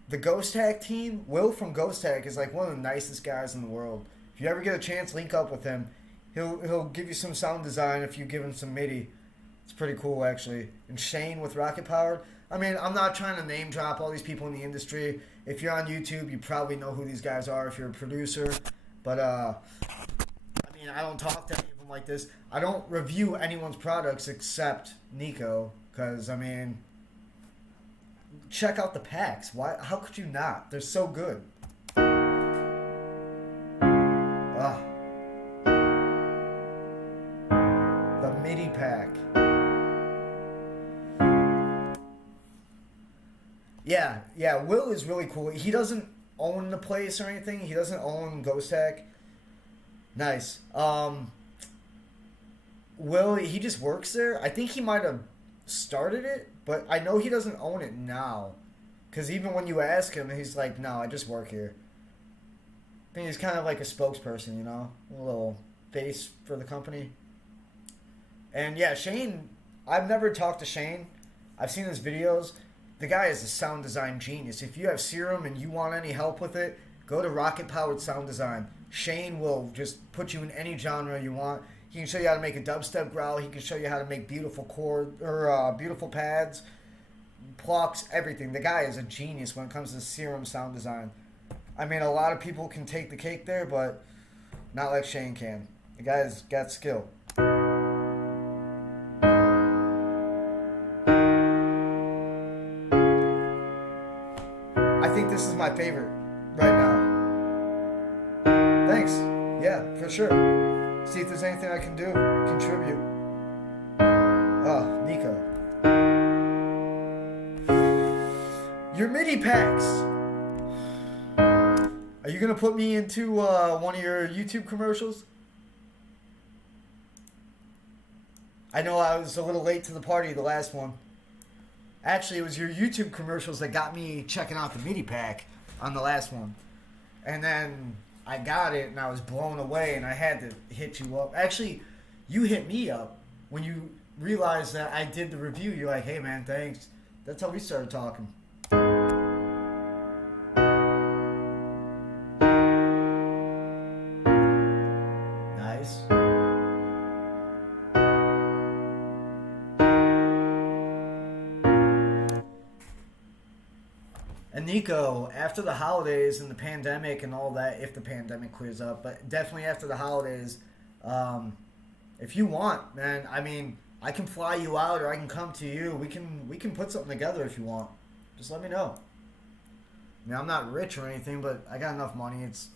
The Ghost Hack team. Will from Ghost Hack is like one of the nicest guys in the world. If you ever get a chance, link up with him. He'll give you some sound design if you give him some MIDI. It's pretty cool, actually. And Shane with Rocket Powered. I mean, I'm not trying to name drop all these people in the industry. If you're on YouTube, you probably know who these guys are if you're a producer. But, I don't talk to any of them like this. I don't review anyone's products except NIKO. Because, check out the packs. Why? How could you not? They're so good. The MIDI pack. Yeah, Will is really cool. He doesn't own the place or anything. He doesn't own Ghost Hack. Nice. Will, he just works there. I think he might have started it, but I know he doesn't own it now. Because even when you ask him, he's like, no, I just work here. I think he's kind of like a spokesperson, you know? A little face for the company. And yeah, Shane, I've never talked to Shane. I've seen his videos. The guy is a sound design genius. If you have Serum and you want any help with it, go to Rocket Powered Sound Design. Shane will just put you in any genre you want. He can show you how to make a dubstep growl. He can show you how to make beautiful beautiful pads, plucks, everything. The guy is a genius when it comes to Serum sound design. I mean, a lot of people can take the cake there, but not like Shane can. The guy's got skill. I think this is my favorite right now. Thanks. Yeah, for sure. See if there's anything I can do. Contribute. Oh, NIKO. Your MIDI packs. Are you going to put me into one of your YouTube commercials? I know I was a little late to the party, the last one. Actually, it was your YouTube commercials that got me checking out the MIDI pack on the last one. And then I got it and I was blown away and I had to hit you up. Actually, you hit me up when you realized that I did the review. You're like, hey man, thanks. That's how we started talking. Nice. And NIKO, after the holidays and the pandemic and all that, if the pandemic clears up, but definitely after the holidays, if you want, man, I mean, I can fly you out or I can come to you. We can put something together if you want. Just let me know. I mean, I'm not rich or anything, but I got enough money. It's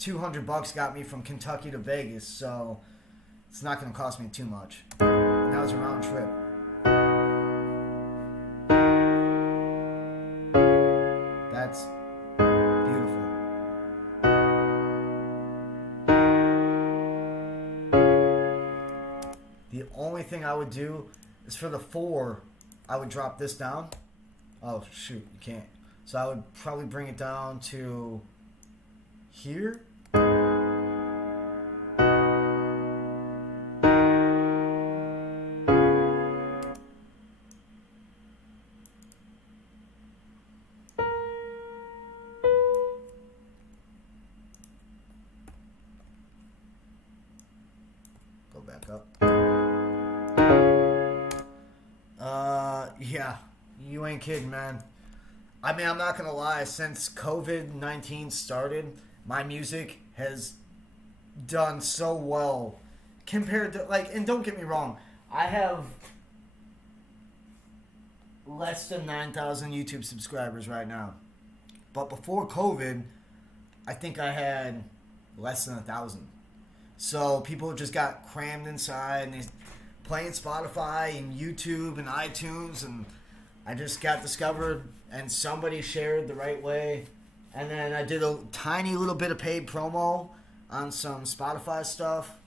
$200 got me from Kentucky to Vegas, so it's not going to cost me too much. And that was a round trip. That's beautiful. The only thing I would do is for the 4, I would drop this down. Oh, shoot, you can't. So I would probably bring it down to here. Go back up. Yeah, you ain't kidding, man. I mean, I'm not gonna lie, since COVID-19 started, my music has done so well compared to, like, and don't get me wrong, I have less than 9,000 YouTube subscribers right now. But before COVID, I think I had less than 1,000. So people just got crammed inside and they playing Spotify and YouTube and iTunes, and I just got discovered and somebody shared the right way. And then I did a tiny little bit of paid promo on some Spotify stuff,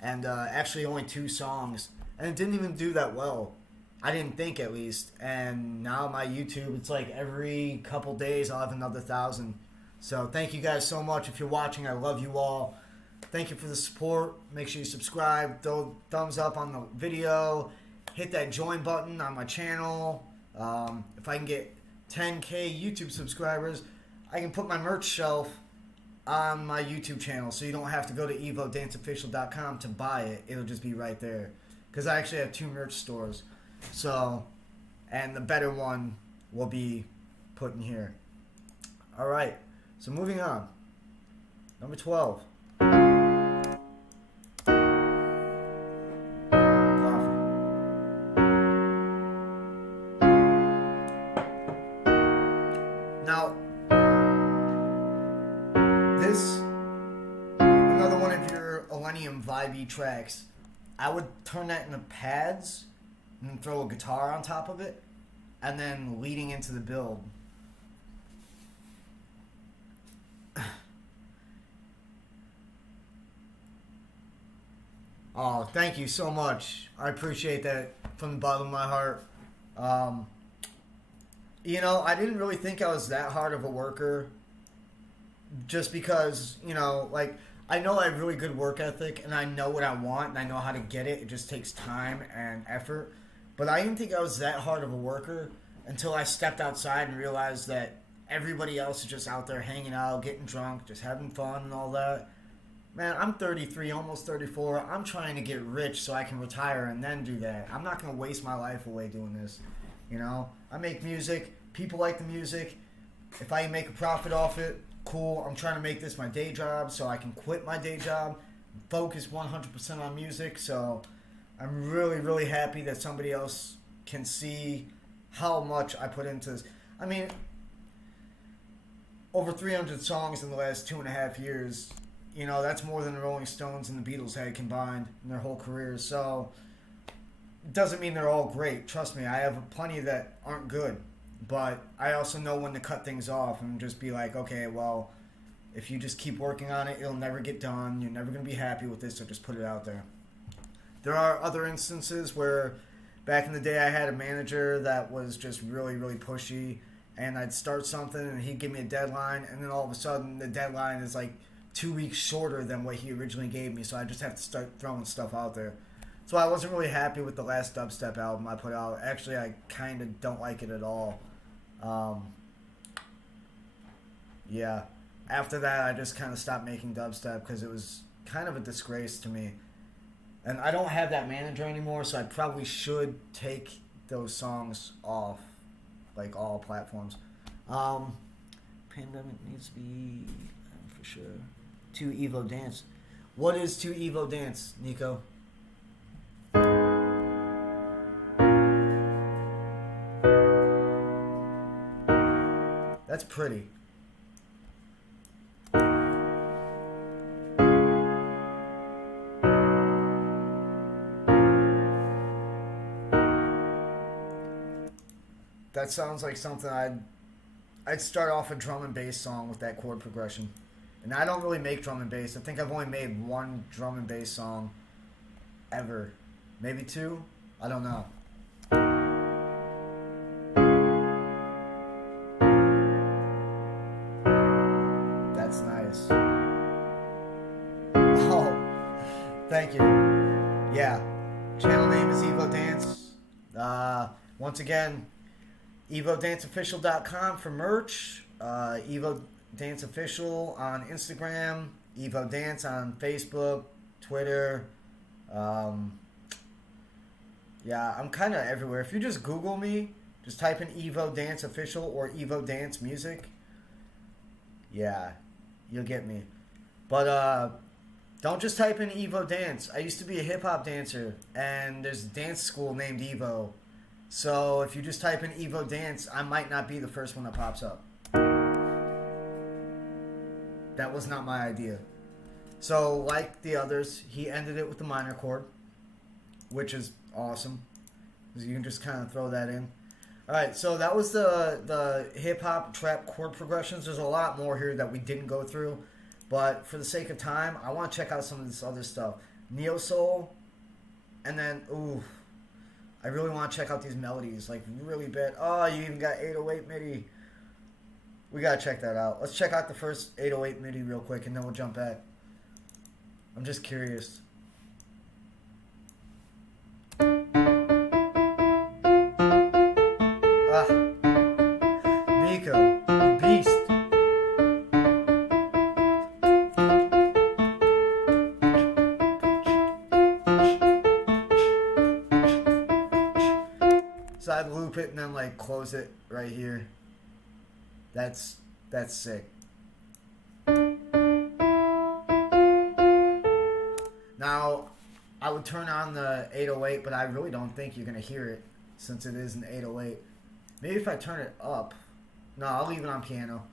and actually only 2 songs. And it didn't even do that well. I didn't think, at least. And now my YouTube, it's like every couple days I'll have another 1,000. So thank you guys so much. If you're watching, I love you all. Thank you for the support. Make sure you subscribe, throw thumbs up on the video, hit that join button on my channel. If I can get 10K YouTube subscribers, I can put my merch shelf on my YouTube channel, so you don't have to go to evodanceofficial.com to buy it. It'll just be right there. Because I actually have 2 merch stores. So, and the better one will be put in here. Alright, so moving on. Number 12. side B tracks, I would turn that into pads and throw a guitar on top of it, and then leading into the build. Oh, thank you so much. I appreciate that from the bottom of my heart. You know, I didn't really think I was that hard of a worker, just because, you know, like, I know I have really good work ethic, and I know what I want, and I know how to get it. It just takes time and effort. But I didn't think I was that hard of a worker until I stepped outside and realized that everybody else is just out there hanging out, getting drunk, just having fun and all that. Man, I'm 33, almost 34. I'm trying to get rich so I can retire and then do that. I'm not going to waste my life away doing this. You know, I make music. People like the music. If I make a profit off it, cool. I'm trying to make this my day job so I can quit my day job, focus 100% on music. So I'm really, really happy that somebody else can see how much I put into this. I mean, over 300 songs in the last 2.5 years. You know, that's more than the Rolling Stones and the Beatles had combined in their whole careers. So, it doesn't mean they're all great. Trust me, I have plenty that aren't good. But I also know when to cut things off and just be like, okay, well, if you just keep working on it, it'll never get done. You're never going to be happy with this, so just put it out there. There are other instances where back in the day I had a manager that was just really, really pushy. And I'd start something and he'd give me a deadline. And then all of a sudden the deadline is like 2 weeks shorter than what he originally gave me, so I just have to start throwing stuff out there. So I wasn't really happy with the last dubstep album I put out. Actually, I kind of don't like it at all. Yeah. After that, I just kind of stopped making dubstep because it was kind of a disgrace to me. And I don't have that manager anymore, so I probably should take those songs off, like all platforms. Pandemic needs to be, for sure. To Evo Dance. What is To Evo Dance, NIKO? That's pretty. That sounds like something I'd start off a drum and bass song with that chord progression. And I don't really make drum and bass. I think I've only made one drum and bass song ever. Maybe two? I don't know. That's nice. Oh, thank you. Yeah. Channel name is Evo Dance. Once again, EvoDanceOfficial.com for merch. Evo Dance Official on Instagram, Evo Dance on Facebook, Twitter. Yeah, I'm kind of everywhere. If you just Google me, just type in Evo Dance Official or Evo Dance Music. Yeah, you'll get me. But don't just type in Evo Dance. I used to be a hip-hop dancer, and there's a dance school named Evo. So if you just type in Evo Dance, I might not be the first one that pops up. That was not my idea. So, like the others, he ended it with the minor chord, which is awesome. You can just kind of throw that in. Alright, so that was the hip-hop trap chord progressions. There's a lot more here that we didn't go through. But for the sake of time, I want to check out some of this other stuff. Neo Soul, and then, ooh, I really want to check out these melodies, like really bad. Oh, you even got 808 MIDI. We gotta check that out. Let's check out the first 808 MIDI real quick, and then we'll jump back. I'm just curious. Ah, NIKO, you beast. So I'd loop it and then like close it right here. That's sick. Now, I would turn on the 808, but I really don't think you're going to hear it since it is an 808. Maybe if I turn it up. No, I'll leave it on piano.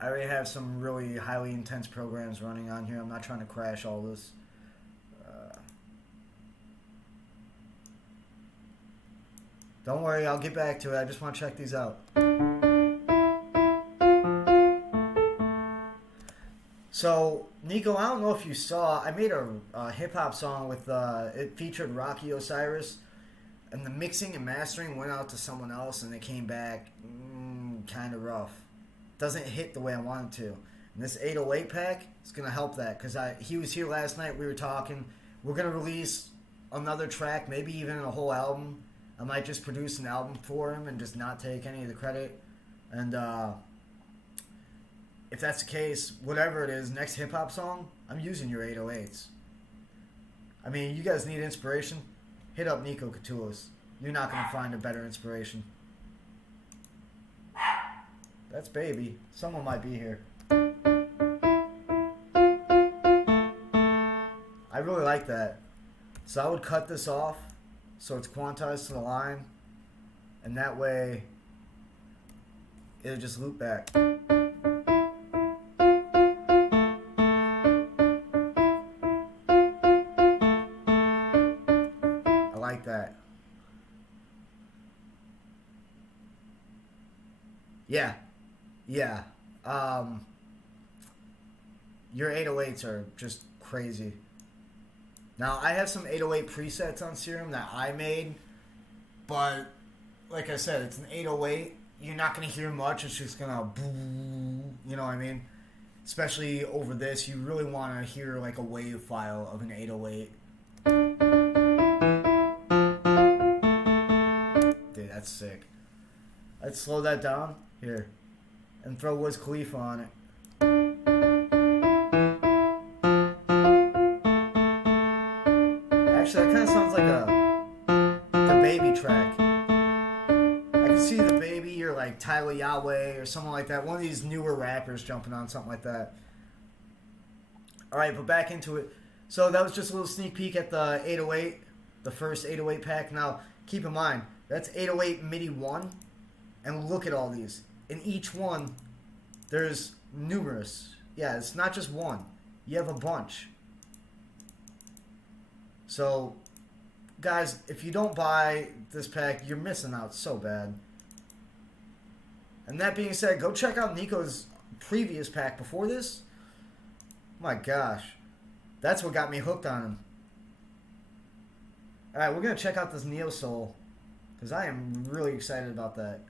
I I already have some really highly intense programs running on here. I'm not trying to crash all this. Don't worry, I'll get back to it. I just want to check these out. So, NIKO, I don't know if you saw, I made a hip-hop song with, it featured Rocky Osiris, and the mixing and mastering went out to someone else, and it came back kind of rough. Doesn't hit the way I want it to. And this 808 pack is going to help that, because he was here last night, we were talking. We're going to release another track, maybe even a whole album. I might just produce an album for him and just not take any of the credit. And if that's the case, whatever it is, next hip-hop song, I'm using your 808s. I mean, you guys need inspiration? Hit up NIKO Catullus. You're not going to find a better inspiration. That's Baby. Someone might be here. I really like that. So I would cut this off so it's quantized to the line, and that way it'll just loop back. I like that. Yeah. Your 808s are just crazy. Now, I have some 808 presets on Serum that I made, but like I said, it's an 808. You're not going to hear much. It's just going to boom, you know what I mean? Especially over this, you really want to hear like a wave file of an 808. Dude, that's sick. Let's slow that down here and throw Wiz Khalifa on it. Actually, that kind of sounds like the Baby track. I can see the Baby or like Tyler Yahweh or someone like that. One of these newer rappers jumping on something like that. Alright, but back into it. So that was just a little sneak peek at the 808, the first 808 pack. Now, keep in mind, that's 808 MIDI 1. And look at all these. In each one, there's numerous. Yeah, it's not just one. You have a bunch. So, guys, if you don't buy this pack, you're missing out so bad. And that being said, go check out NIKO's previous pack before this. My gosh. That's what got me hooked on him. Alright, we're going to check out this Neo Soul, because I am really excited about that.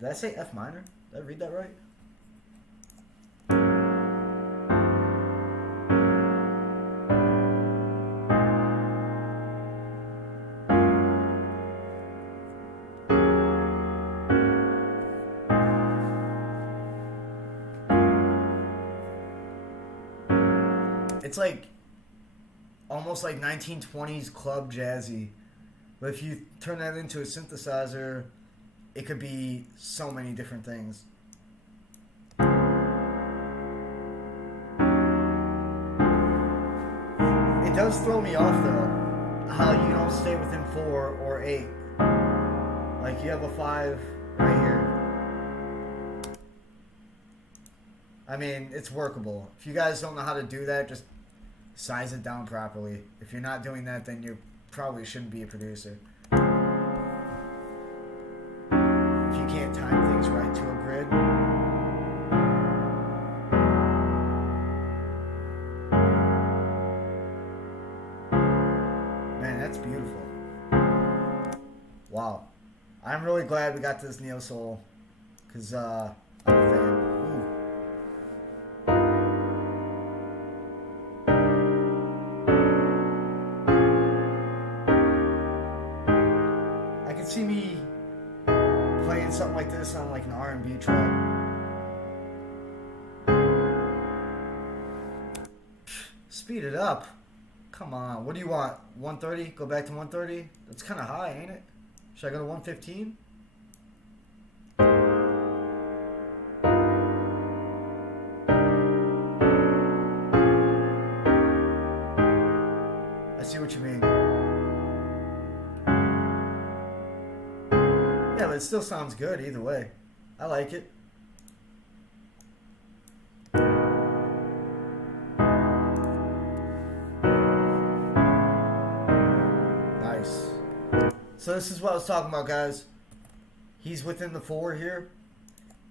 Did I say F minor? Did I read that right? It's like almost like 1920s club jazzy. But if you turn that into a synthesizer, it could be so many different things. It does throw me off though, how you don't stay within 4 or 8. Like you have a 5 right here. I mean, it's workable. If you guys don't know how to do that, just size it down properly. If you're not doing that, then you probably shouldn't be a producer. If you can't time things right to a grid. Man, that's beautiful. Wow. I'm really glad we got this Neo Soul, because I'm a fan. See me playing something like this on like an R&B track. Speed it up. Come on. What do you want? 130? Go back to 130? That's kind of high, ain't it? Should I go to 115? I see what you mean. Yeah, but it still sounds good either way. I like it. So this is what I was talking about, guys. He's within the 4 here.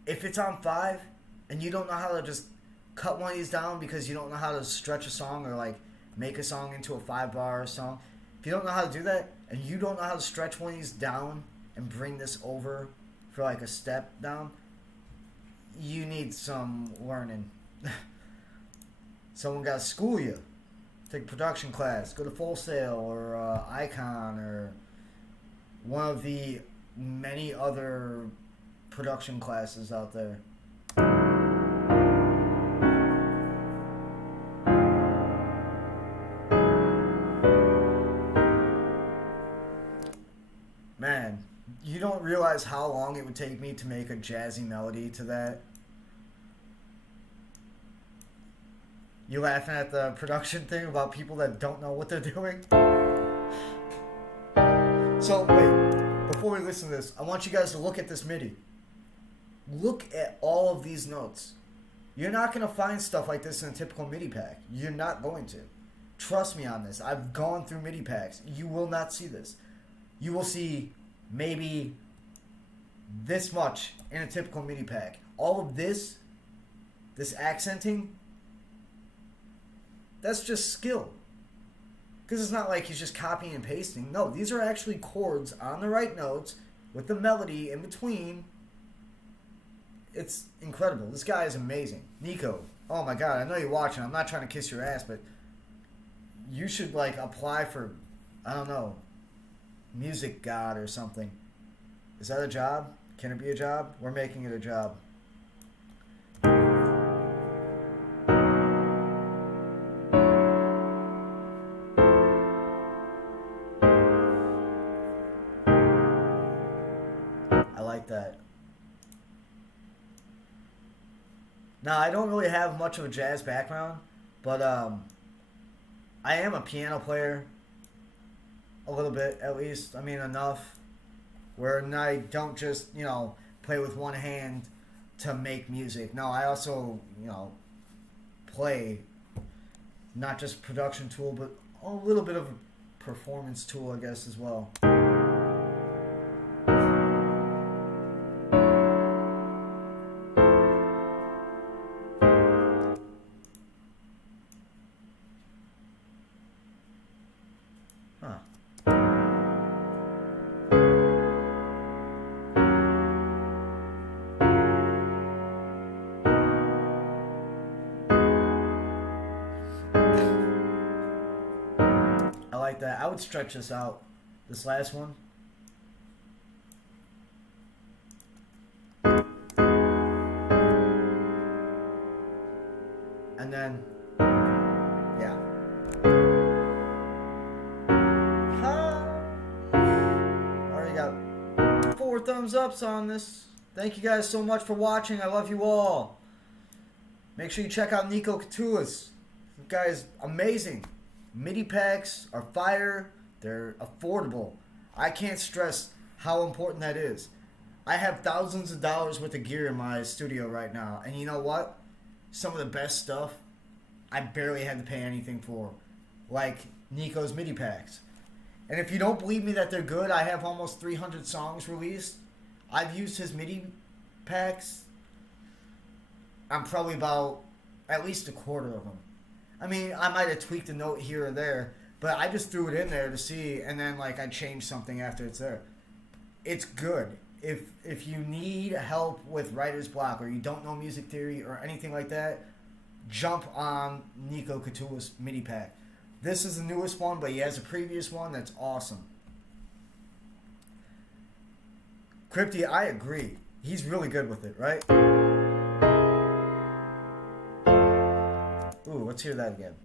If it's on 5 and you don't know how to just cut one of these down because you don't know how to stretch a song or like make a song into a 5-bar song, if you don't know how to do that and you don't know how to stretch one of these down and bring this over for like a step down, you need some learning. Someone got to school you. Take a production class. Go to Full Sail or Icon or one of the many other production classes out there. Man, you don't realize how long it would take me to make a jazzy melody to that. You laughing at the production thing about people that don't know what they're doing? So, wait, before we listen to this, I want you guys to look at this MIDI. Look at all of these notes. You're not going to find stuff like this in a typical MIDI pack. You're not going to. Trust me on this. I've gone through MIDI packs. You will not see this. You will see maybe this much in a typical MIDI pack. All of this accenting, that's just skill. Because it's not like he's just copying and pasting. No, these are actually chords on the right notes with the melody in between. It's incredible. This guy is amazing. NIKO. Oh my god, I know you're watching. I'm not trying to kiss your ass, but you should like apply for, I don't know, Music God or something. Is that a job? Can it be a job? We're making it a job. I like that. Now, I don't really have much of a jazz background, but I am a piano player. A little bit, at least. I mean, enough. Where I don't just, play with one hand to make music. No, I also, play. Not just production tool, but a little bit of a performance tool, I guess, as well. Like that. I would stretch this out. This last one. And then, yeah. Already got 4 thumbs ups on this. Thank you guys so much for watching. I love you all. Make sure you check out NIKO This guy is amazing. MIDI packs are fire. They're affordable. I can't stress how important that is. I have thousands of dollars worth of gear in my studio right now. And you know what? Some of the best stuff I barely had to pay anything for. Like NIKO's MIDI packs. And if you don't believe me that they're good, I have almost 300 songs released. I've used his MIDI packs. I'm probably about at least a quarter of them. I mean, I might have tweaked a note here or there, but I just threw it in there to see, and then I changed something after it's there. It's good. If you need help with writer's block or you don't know music theory or anything like that, jump on NIKO MIDI pack. This is the newest one, but he has a previous one that's awesome. Crypty, I agree. He's really good with it, right? Ooh, let's hear that again.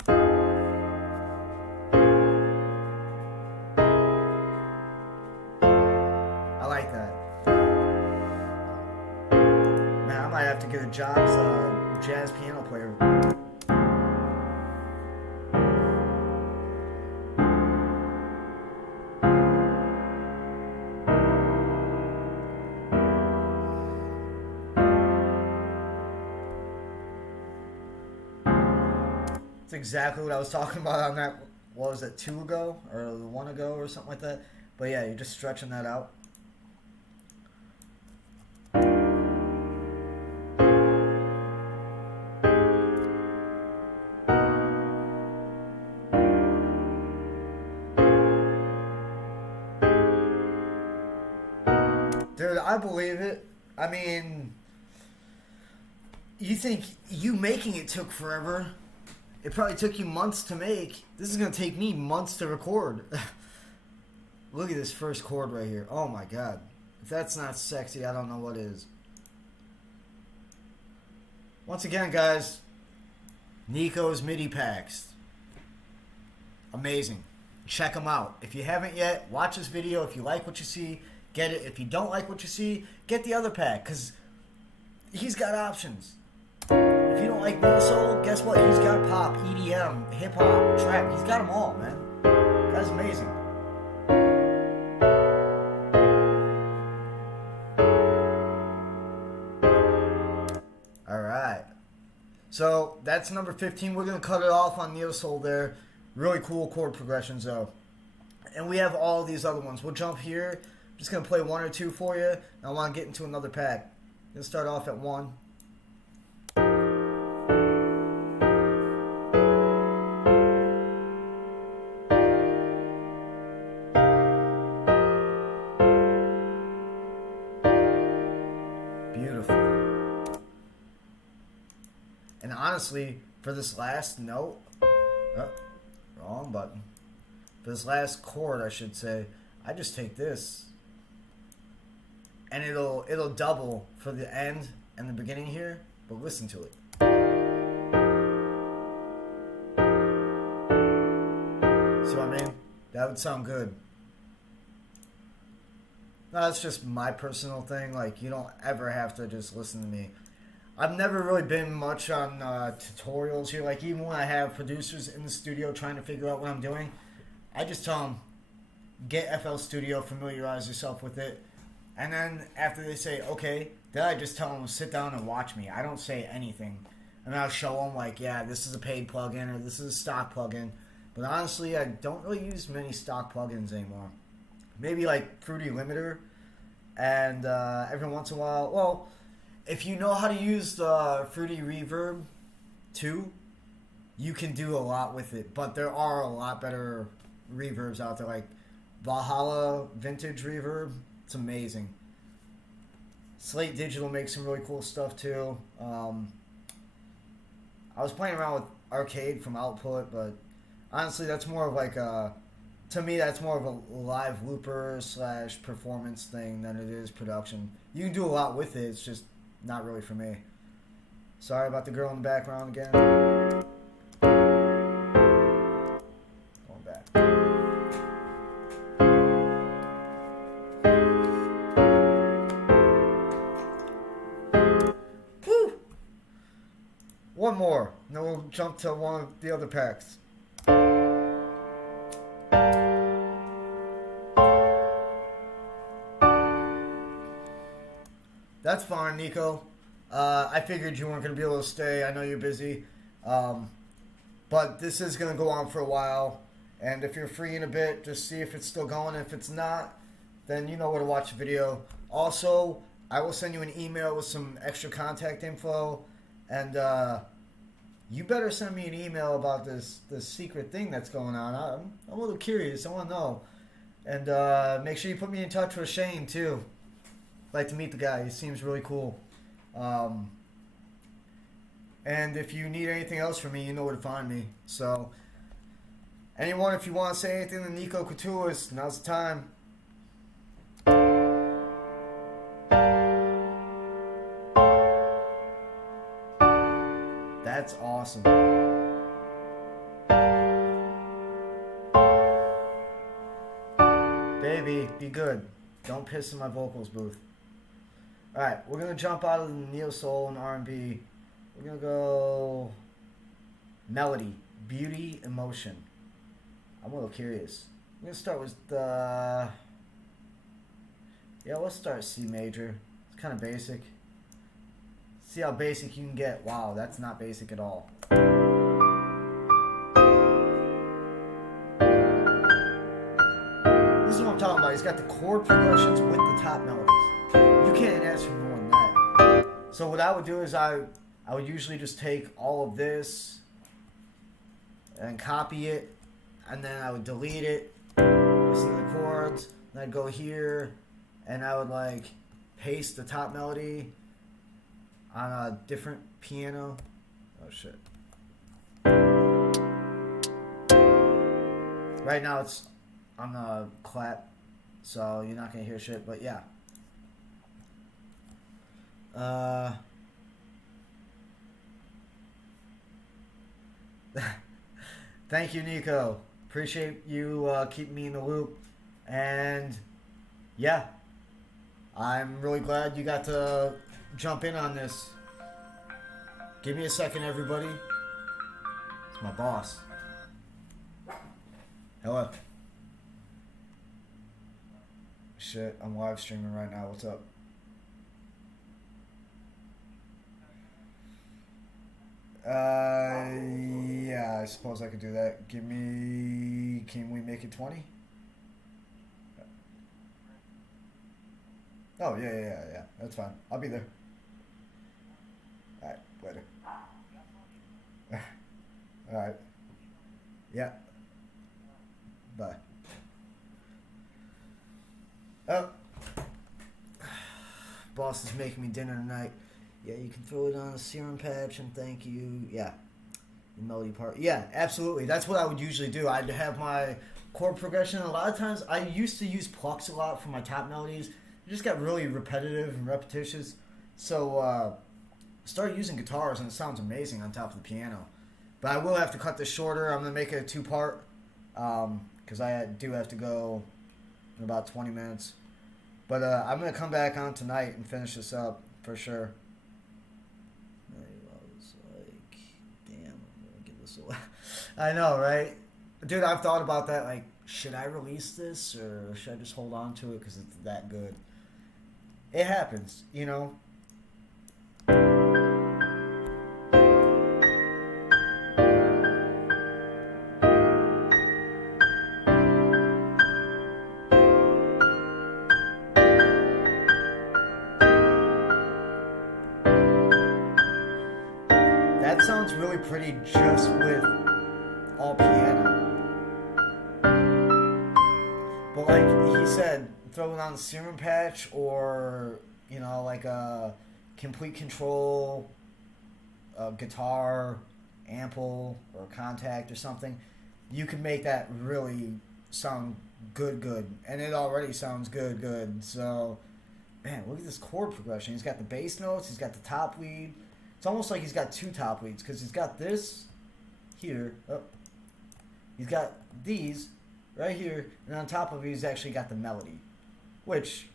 I like that. Man, I might have to get a job as a jazz piano player. Exactly what I was talking about on that, what was it, 2 ago or 1 ago or something like that. But yeah, you're just stretching that out. Dude, I believe it. I mean, you think you making it took forever? It probably took you months to make. This is going to take me months to record. Look at this first chord right here. Oh my god. If that's not sexy, I don't know what is. Once again, guys, NIKO's MIDI packs. Amazing. Check them out. If you haven't yet, watch this video. If you like what you see, get it. If you don't like what you see, get the other pack, because he's got options. If you don't like Neo Soul, guess what? He's got pop, EDM, hip hop, trap. He's got them all, man. That's amazing. All right. So that's number 15. We're gonna cut it off on Neo Soul there. Really cool chord progressions though. And we have all these other ones. We'll jump here. I'm just gonna play one or two for you. I want to get into another pack. I'm gonna start off at 1. And honestly, for this last note, oh, wrong button. For this last chord, I should say, I just take this, and it'll double for the end and the beginning here. But listen to it. See what I mean? That would sound good. No, that's just my personal thing. Like, you don't ever have to just listen to me. I've never really been much on tutorials here. Like, even when I have producers in the studio trying to figure out what I'm doing, I just tell them, get FL Studio, familiarize yourself with it. And then after they say, okay, then I just tell them, sit down and watch me. I don't say anything. And I'll show them, like, yeah, this is a paid plugin or this is a stock plugin. But honestly, I don't really use many stock plugins anymore. Maybe like Fruity Limiter. And every once in a while, well, if you know how to use the Fruity Reverb too, you can do a lot with it. But there are a lot better reverbs out there, like Valhalla Vintage Reverb. It's amazing. Slate Digital makes some really cool stuff too. I was playing around with Arcade from Output, but honestly, that's more of like a, to me, that's more of a live looper / performance thing than it is production. You can do a lot with it. It's just not really for me. Sorry about the girl in the background again. Going back. Woo! One more, and then we'll jump to one of the other packs. That's fine, NIKO. I figured you weren't going to be able to stay. I know you're busy. But this is going to go on for a while. And if you're free in a bit, just see if it's still going. If it's not, then you know where to watch the video. Also, I will send you an email with some extra contact info. And you better send me an email about this secret thing that's going on. I'm a little curious. I want to know. And make sure you put me in touch with Shane, too. Like to meet the guy. He seems really cool. And if you need anything else from me, you know where to find me. So, anyone, if you want to say anything to NIKO Couture, now's the time. That's awesome. Baby, be good. Don't piss in my vocals booth. Alright, we're going to jump out of the Neo Soul and R&B. We're going to go melody, beauty, emotion. I'm a little curious. I'm going to start with the... Yeah, let's start C major. It's kind of basic. See how basic you can get. Wow, that's not basic at all. This is what I'm talking about. He's got the chord progressions with the top melodies. You can't ask for more than that. So what I would do is I would usually just take all of this and copy it, and then I would delete it, listen to the chords, and I'd go here, and I would like paste the top melody on a different piano. Oh shit. Right now it's on the clap, so you're not gonna hear shit, but yeah. Thank you, NIKO. Appreciate you keeping me in the loop. And yeah, I'm really glad you got to jump in on this. Give me a second, everybody. It's my boss. Hello. Shit, I'm live streaming right now. What's up? Yeah, I suppose I could do that. Can we make it 20? Oh, yeah. That's fine. I'll be there. Alright, later. Alright. Yeah. Bye. Oh. Boss is making me dinner tonight. Yeah, you can throw it on a serum patch and thank you. Yeah. The melody part. Yeah, absolutely. That's what I would usually do. I'd have my chord progression. A lot of times I used to use plucks a lot for my top melodies. It just got really repetitive and repetitious. So started using guitars and it sounds amazing on top of the piano. But I will have to cut this shorter. I'm going to make it a 2-part because I do have to go in about 20 minutes. But I'm going to come back on tonight and finish this up for sure. I know, right? Dude, I've thought about that. Like, should I release this or should I just hold on to it because it's that good? It happens, you know? That sounds really pretty just with all piano. But like he said, throw it on a serum patch or, you know, like a complete control guitar, ample, or contact or something. You can make that really sound good. And it already sounds good. So, man, look at this chord progression. He's got the bass notes, he's got the top lead. It's almost like he's got 2 top leads because he's got this here. Oh. He's got these right here, and on top of it, he's actually got the melody, which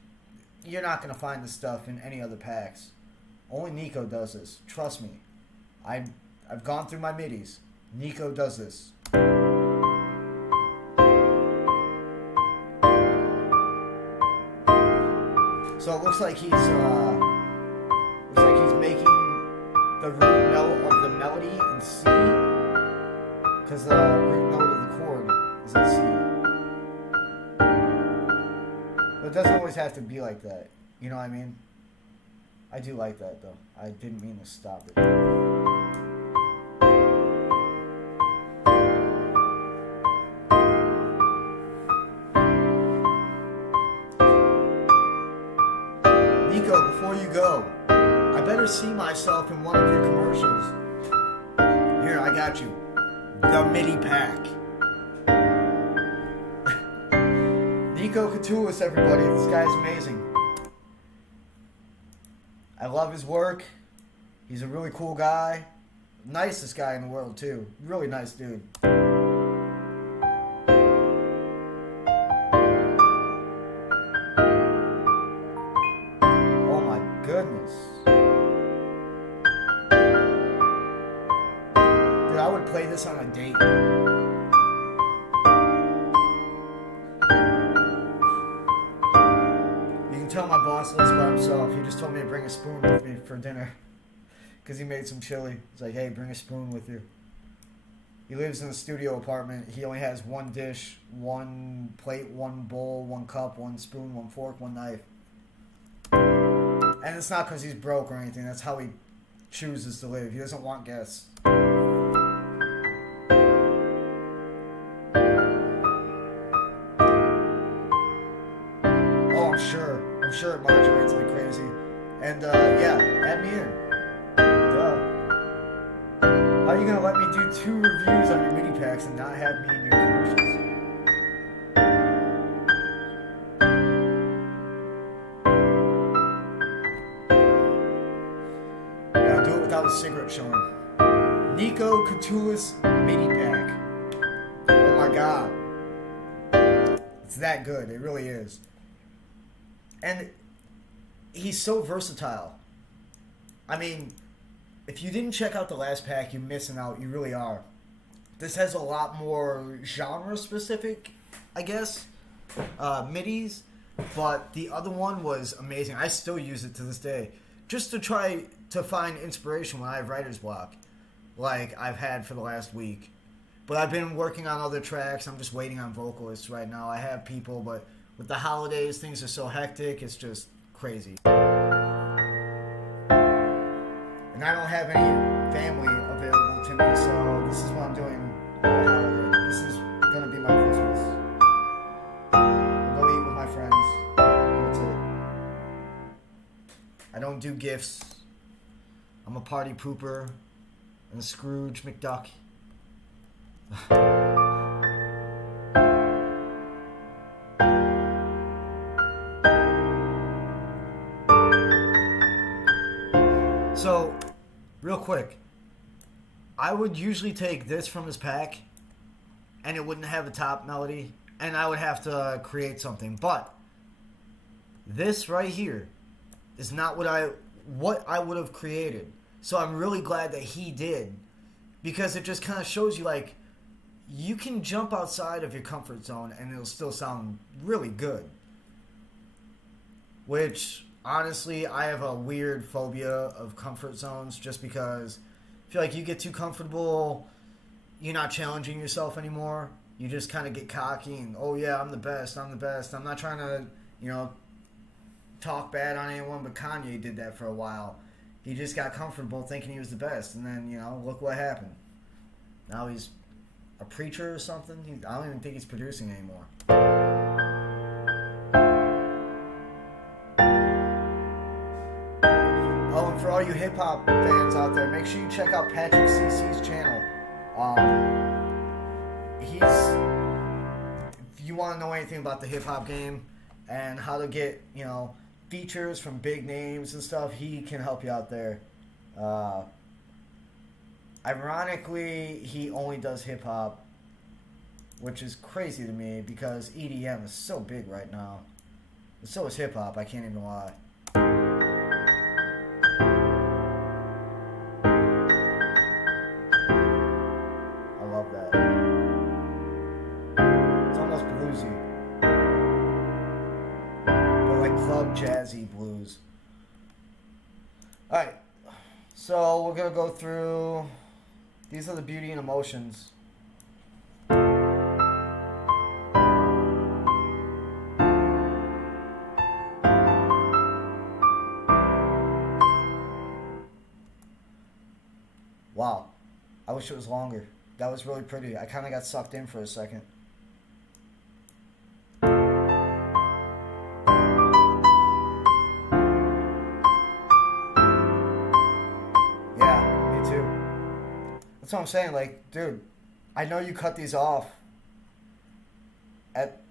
you're not going to find this stuff in any other packs. Only NIKO does this. Trust me. I've gone through my MIDIs. NIKO does this. So it looks like he's making the root note of the melody in C, because the root note of the chord is in C. But it doesn't always have to be like that. You know what I mean? I do like that though. I didn't mean to stop it. NIKO, before you go, I better see myself in one of your commercials. Here, I got you. The MIDI pack. NIKO Catullus, everybody. This guy's amazing. I love his work. He's a really cool guy. Nicest guy in the world, too. Really nice dude. Oh my goodness. Dude, I would play this on a date. Tell my boss lives by himself. He just told me to bring a spoon with me for dinner because he made some chili. He's like, hey, bring a spoon with you. He lives in a studio apartment. He only has one dish, one plate, one bowl, one cup, one spoon, one fork, one knife. And it's not because he's broke or anything. That's how he chooses to live. He doesn't want guests. Oh, I'm sure. I'm sure it modulates like crazy. And, yeah, add me in. Duh. How are you going to let me do 2 reviews on your MIDI packs and not have me in your commercials? Yeah, do it without a cigarette showing. NIKO Catullus MIDI pack. Oh my god. It's that good. It really is. And he's so versatile. I mean, if you didn't check out the last pack, you're missing out. You really are. This has a lot more genre-specific, I guess, MIDIs. But the other one was amazing. I still use it to this day. Just to try to find inspiration when I have writer's block. Like I've had for the last week. But I've been working on other tracks. I'm just waiting on vocalists right now. I have people, but with the holidays, things are so hectic. It's just crazy. And I don't have any family available to me, so this is what I'm doing all holiday. This is going to be my Christmas. I'll go eat with my friends. That's it. I don't do gifts. I'm a party pooper and a Scrooge McDuck. So, real quick, I would usually take this from his pack, and it wouldn't have a top melody, and I would have to create something. But this right here is not what I would have created. So I'm really glad that he did, because it just kind of shows you, like, you can jump outside of your comfort zone and it'll still sound really good. Which, honestly, I have a weird phobia of comfort zones, just because I feel like you get too comfortable, you're not challenging yourself anymore. You just kind of get cocky and, oh yeah, I'm the best. I'm not trying to, talk bad on anyone, but Kanye did that for a while. He just got comfortable thinking he was the best, and then, look what happened. Now he's a preacher or something. I don't even think he's producing anymore. Oh, and for all you hip-hop fans out there, make sure you check out Patrick CC's channel. If you want to know anything about the hip-hop game and how to get, features from big names and stuff, he can help you out there. Ironically, he only does hip-hop, which is crazy to me because EDM is so big right now. So is hip-hop, I can't even lie. I love that. It's almost bluesy. But like club jazzy blues. Alright, so we're going to go through... These are the beauty and emotions. Wow. I wish it was longer. That was really pretty. I kind of got sucked in for a second. That's what I'm saying, like, dude, I know you cut these off at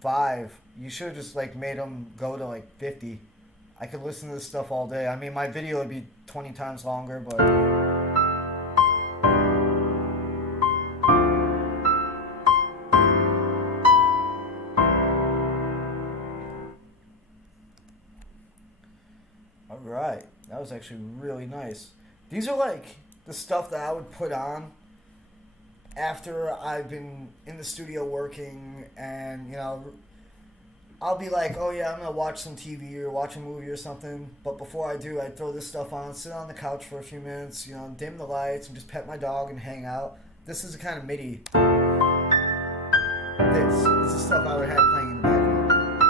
5. You should have just, like, made them go to, like, 50. I could listen to this stuff all day. I mean, my video would be 20 times longer, but... Alright, that was actually really nice. These are, like... the stuff that I would put on after I've been in the studio working, and, I'll be like, oh yeah, I'm going to watch some TV or watch a movie or something, but before I do, I throw this stuff on, sit on the couch for a few minutes, dim the lights, and just pet my dog and hang out. This is the kind of MIDI. This is stuff I would have playing in the background.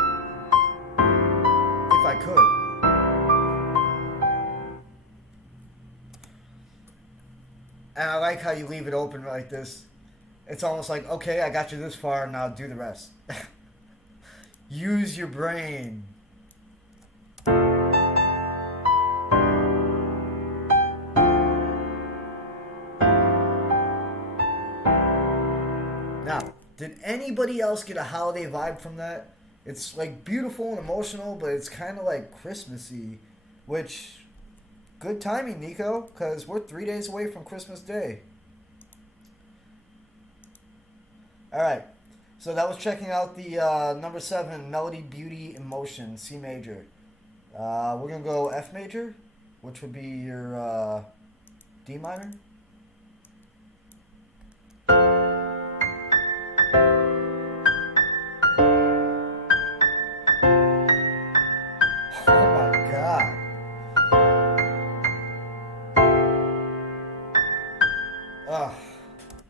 If I could. And I like how you leave it open like this. It's almost like, okay, I got you this far, now do the rest. Use your brain. Now, did anybody else get a holiday vibe from that? It's like beautiful and emotional, but it's kind of like Christmassy, which, good timing, NIKO, because we're 3 days away from Christmas Day. Alright, so that was checking out the number 7, Melody, Beauty, Emotion, C major. We're going to go F major, which would be your D minor.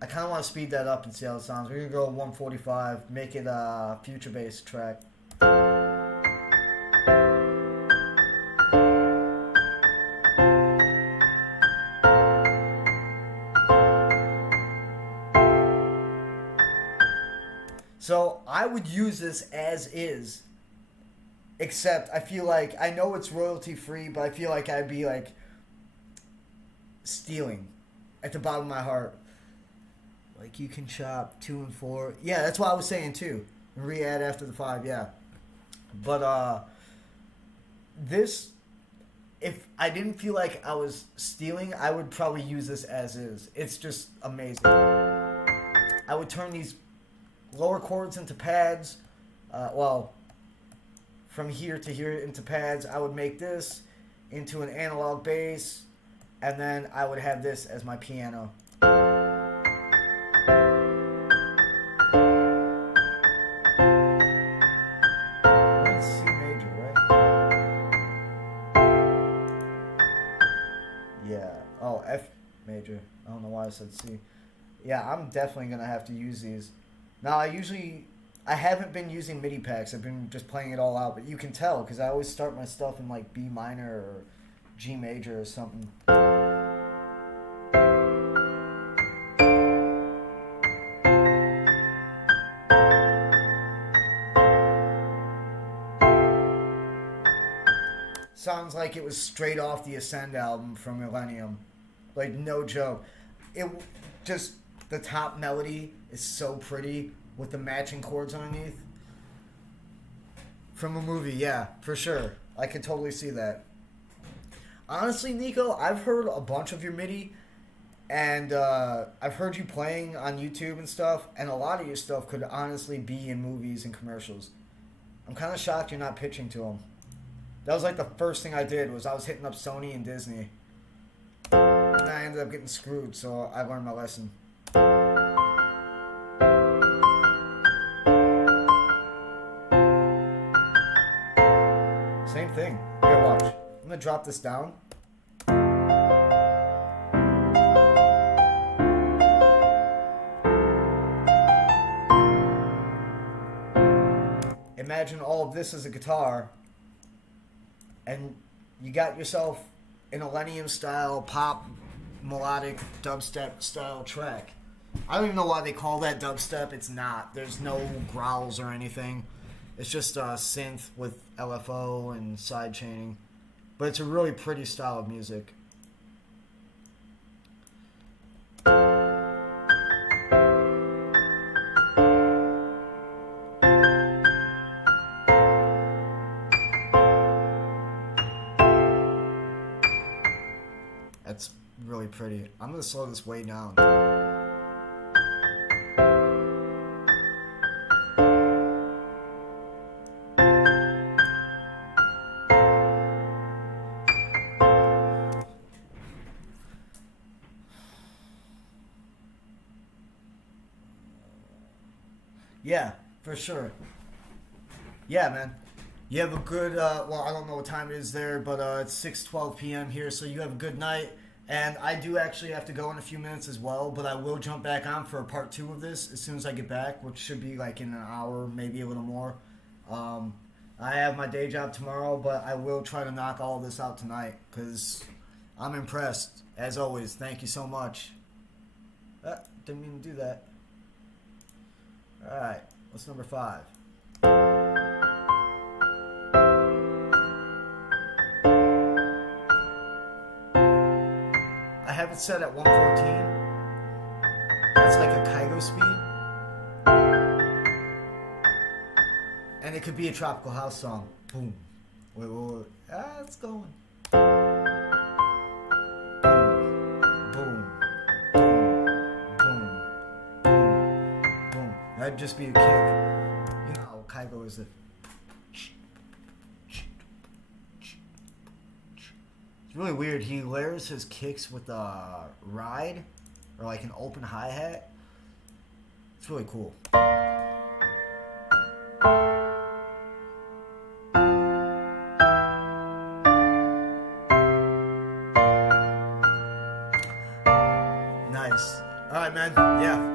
I kind of want to speed that up and see how it sounds. We're going to go 145, make it a future bass track. So I would use this as is, except I feel like, I know it's royalty free, but I feel like I'd be like stealing at the bottom of my heart. Like, you can chop 2 and 4. Yeah, that's what I was saying, too. Re-add after the 5, yeah. But, this, if I didn't feel like I was stealing, I would probably use this as is. It's just amazing. I would turn these lower chords into pads. Well, from here to here into pads. I would make this into an analog bass. And then I would have this as my piano. F major. I don't know why I said C. Yeah, I'm definitely going to have to use these. Now, I haven't been using MIDI packs. I've been just playing it all out, but you can tell because I always start my stuff in like B minor or G major or something. Sounds like it was straight off the Ascend album from Millennium. Like, no joke. It just, the top melody is so pretty with the matching chords underneath. From a movie, yeah, for sure. I could totally see that. Honestly, NIKO, I've heard a bunch of your MIDI, and I've heard you playing on YouTube and stuff, and a lot of your stuff could honestly be in movies and commercials. I'm kind of shocked you're not pitching to them. That was like the first thing I did, was I was hitting up Sony and Disney. And I ended up getting screwed, so I learned my lesson. Same thing. Here, watch. I'm going to drop this down. Imagine all of this as a guitar, and you got yourself an Millennium style pop melodic dubstep style track. I don't even know why they call that dubstep. It's not. There's no growls or anything. It's just a synth with LFO and side chaining. But it's a really pretty style of music. That's really pretty. I'm going to slow this way down. Yeah, for sure. Yeah, man. You have a good, well, I don't know what time it is there, but it's 6:12 p.m. here, so you have a good night, And I do actually have to go in a few minutes as well, but I will jump back on for a part 2 of this as soon as I get back, which should be like in an hour, maybe a little more. I have my day job tomorrow, but I will try to knock all of this out tonight because I'm impressed. As always, thank you so much. Didn't mean to do that. Alright, what's number 5? I have it set at 114. That's like a Kygo speed. And it could be a tropical house song. Boom. Wait. It's going. Boom. That'd just be a kick. You know how Kygo is It's really weird. He layers his kicks with a ride or like an open hi-hat. It's really cool. Nice. Alright, man. Yeah.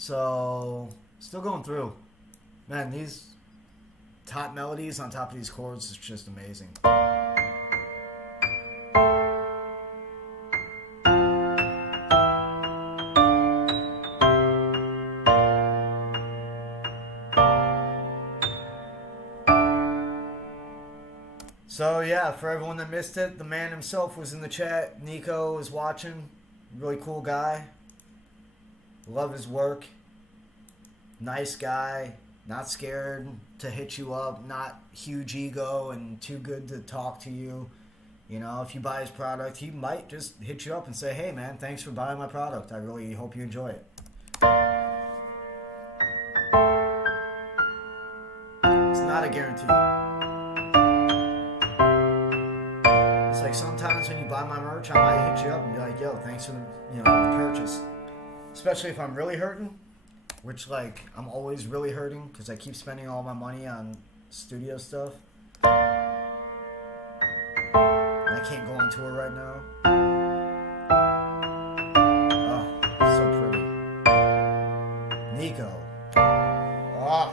So, still going through. Man, these top melodies on top of these chords is just amazing. So yeah, for everyone that missed it, the man himself was in the chat. NIKO is watching. Really cool guy. Love his work. Nice guy. Not scared to hit you up. Not huge ego and too good to talk to you. You know, if you buy his product, he might just hit you up and say, hey man, thanks for buying my product. I really hope you enjoy it. It's not a guarantee. It's like sometimes when you buy my merch, I might hit you up and be like, yo, thanks for the purchase. Especially if I'm really hurting, which like I'm always really hurting because I keep spending all my money on studio stuff. And I can't go on tour right now. Oh, so pretty. NIKO. Ah.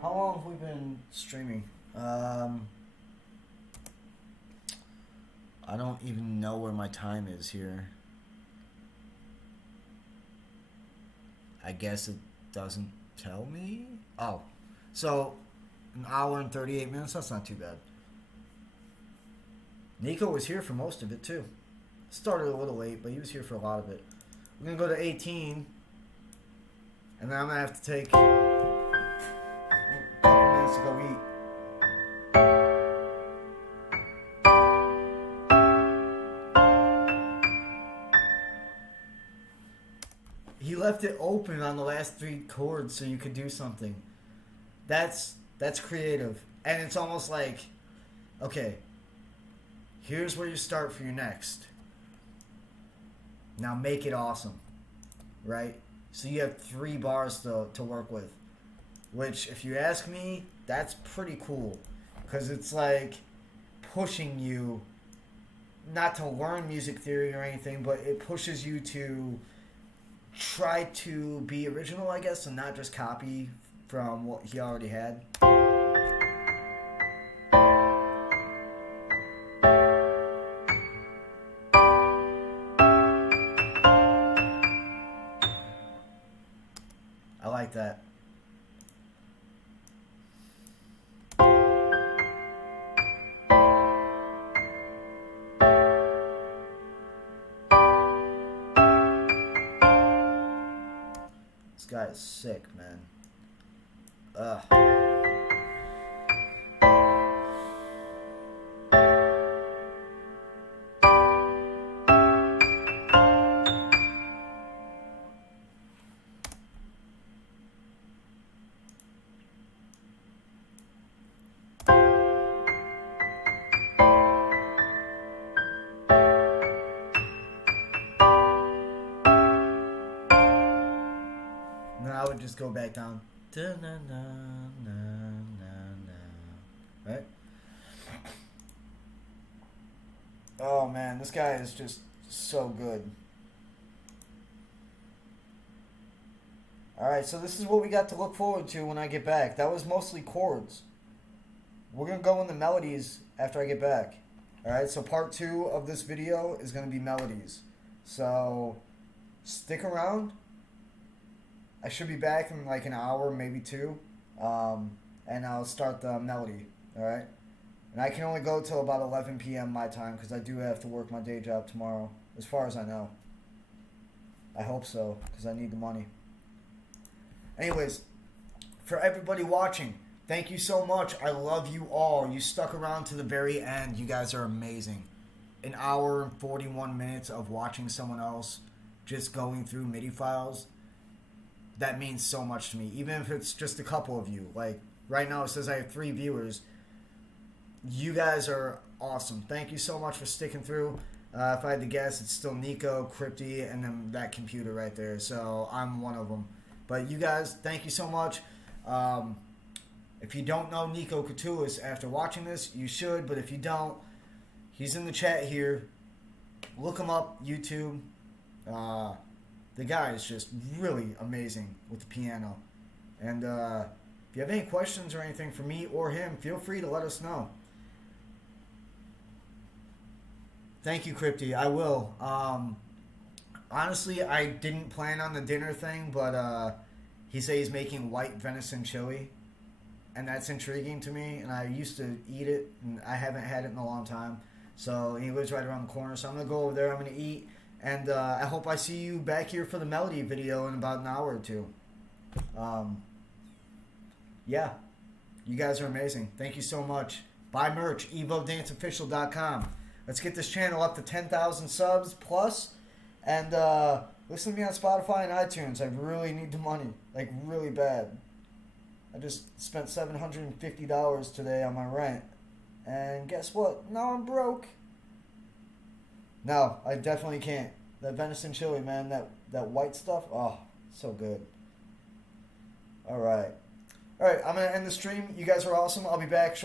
How long have we been streaming? I don't even know where my time is here. I guess it doesn't tell me. Oh, so an hour and 38 minutes. That's not too bad. NIKO was here for most of it too. Started a little late, but he was here for a lot of it. We're gonna go to 18, and then I'm gonna have to take a couple minutes to go eat. He left it open on the last 3 chords so you could do something. That's creative. And it's almost like, okay, here's where you start for your next. Now make it awesome. Right? So you have 3 bars to work with. Which, if you ask me, that's pretty cool. Because it's like pushing you, not to learn music theory or anything, but it pushes you to try to be original, I guess, and not just copy from what he already had. I like that. This guy is sick, man. Ugh. would just go back down. Right? Oh man, this guy is just so good. Alright, so this is what we got to look forward to when I get back. That was mostly chords. We're going to go into melodies after I get back. Alright, so part 2 of this video is going to be melodies. So, stick around. I should be back in like an hour, maybe 2. And I'll start the melody. Alright? And I can only go till about 11 p.m. my time because I do have to work my day job tomorrow, as far as I know. I hope so, because I need the money. Anyways, for everybody watching, thank you so much. I love you all. You stuck around to the very end. You guys are amazing. An hour and 41 minutes of watching someone else just going through MIDI files, that means so much to me. Even if it's just a couple of you. Like, right now it says I have 3 viewers. You guys are awesome. Thank you so much for sticking through. If I had to guess, it's still NIKO, Crypty, and then that computer right there. So I'm one of them. But you guys, thank you so much. If you don't know NIKO Catullus after watching this, you should. But if you don't, he's in the chat here. Look him up, YouTube. The guy is just really amazing with the piano. And if you have any questions or anything for me or him, feel free to let us know. Thank you, Crypty. I will. Honestly, I didn't plan on the dinner thing, but he said he's making white venison chili, and that's intriguing to me, and I used to eat it, and I haven't had it in a long time, so he lives right around the corner, so I'm going to go over there, I'm going to eat, and I hope I see you back here for the melody video in about an hour or 2. Yeah, you guys are amazing. Thank you so much. Buy merch, evodanceofficial.com. Let's get this channel up to 10,000 subs plus. And listen to me on Spotify and iTunes. I really need the money. Like, really bad. I just spent $750 today on my rent. And guess what? Now I'm broke. No, I definitely can't. That venison chili, man. That white stuff. Oh, so good. Alright. Alright, I'm going to end the stream. You guys are awesome. I'll be back shortly.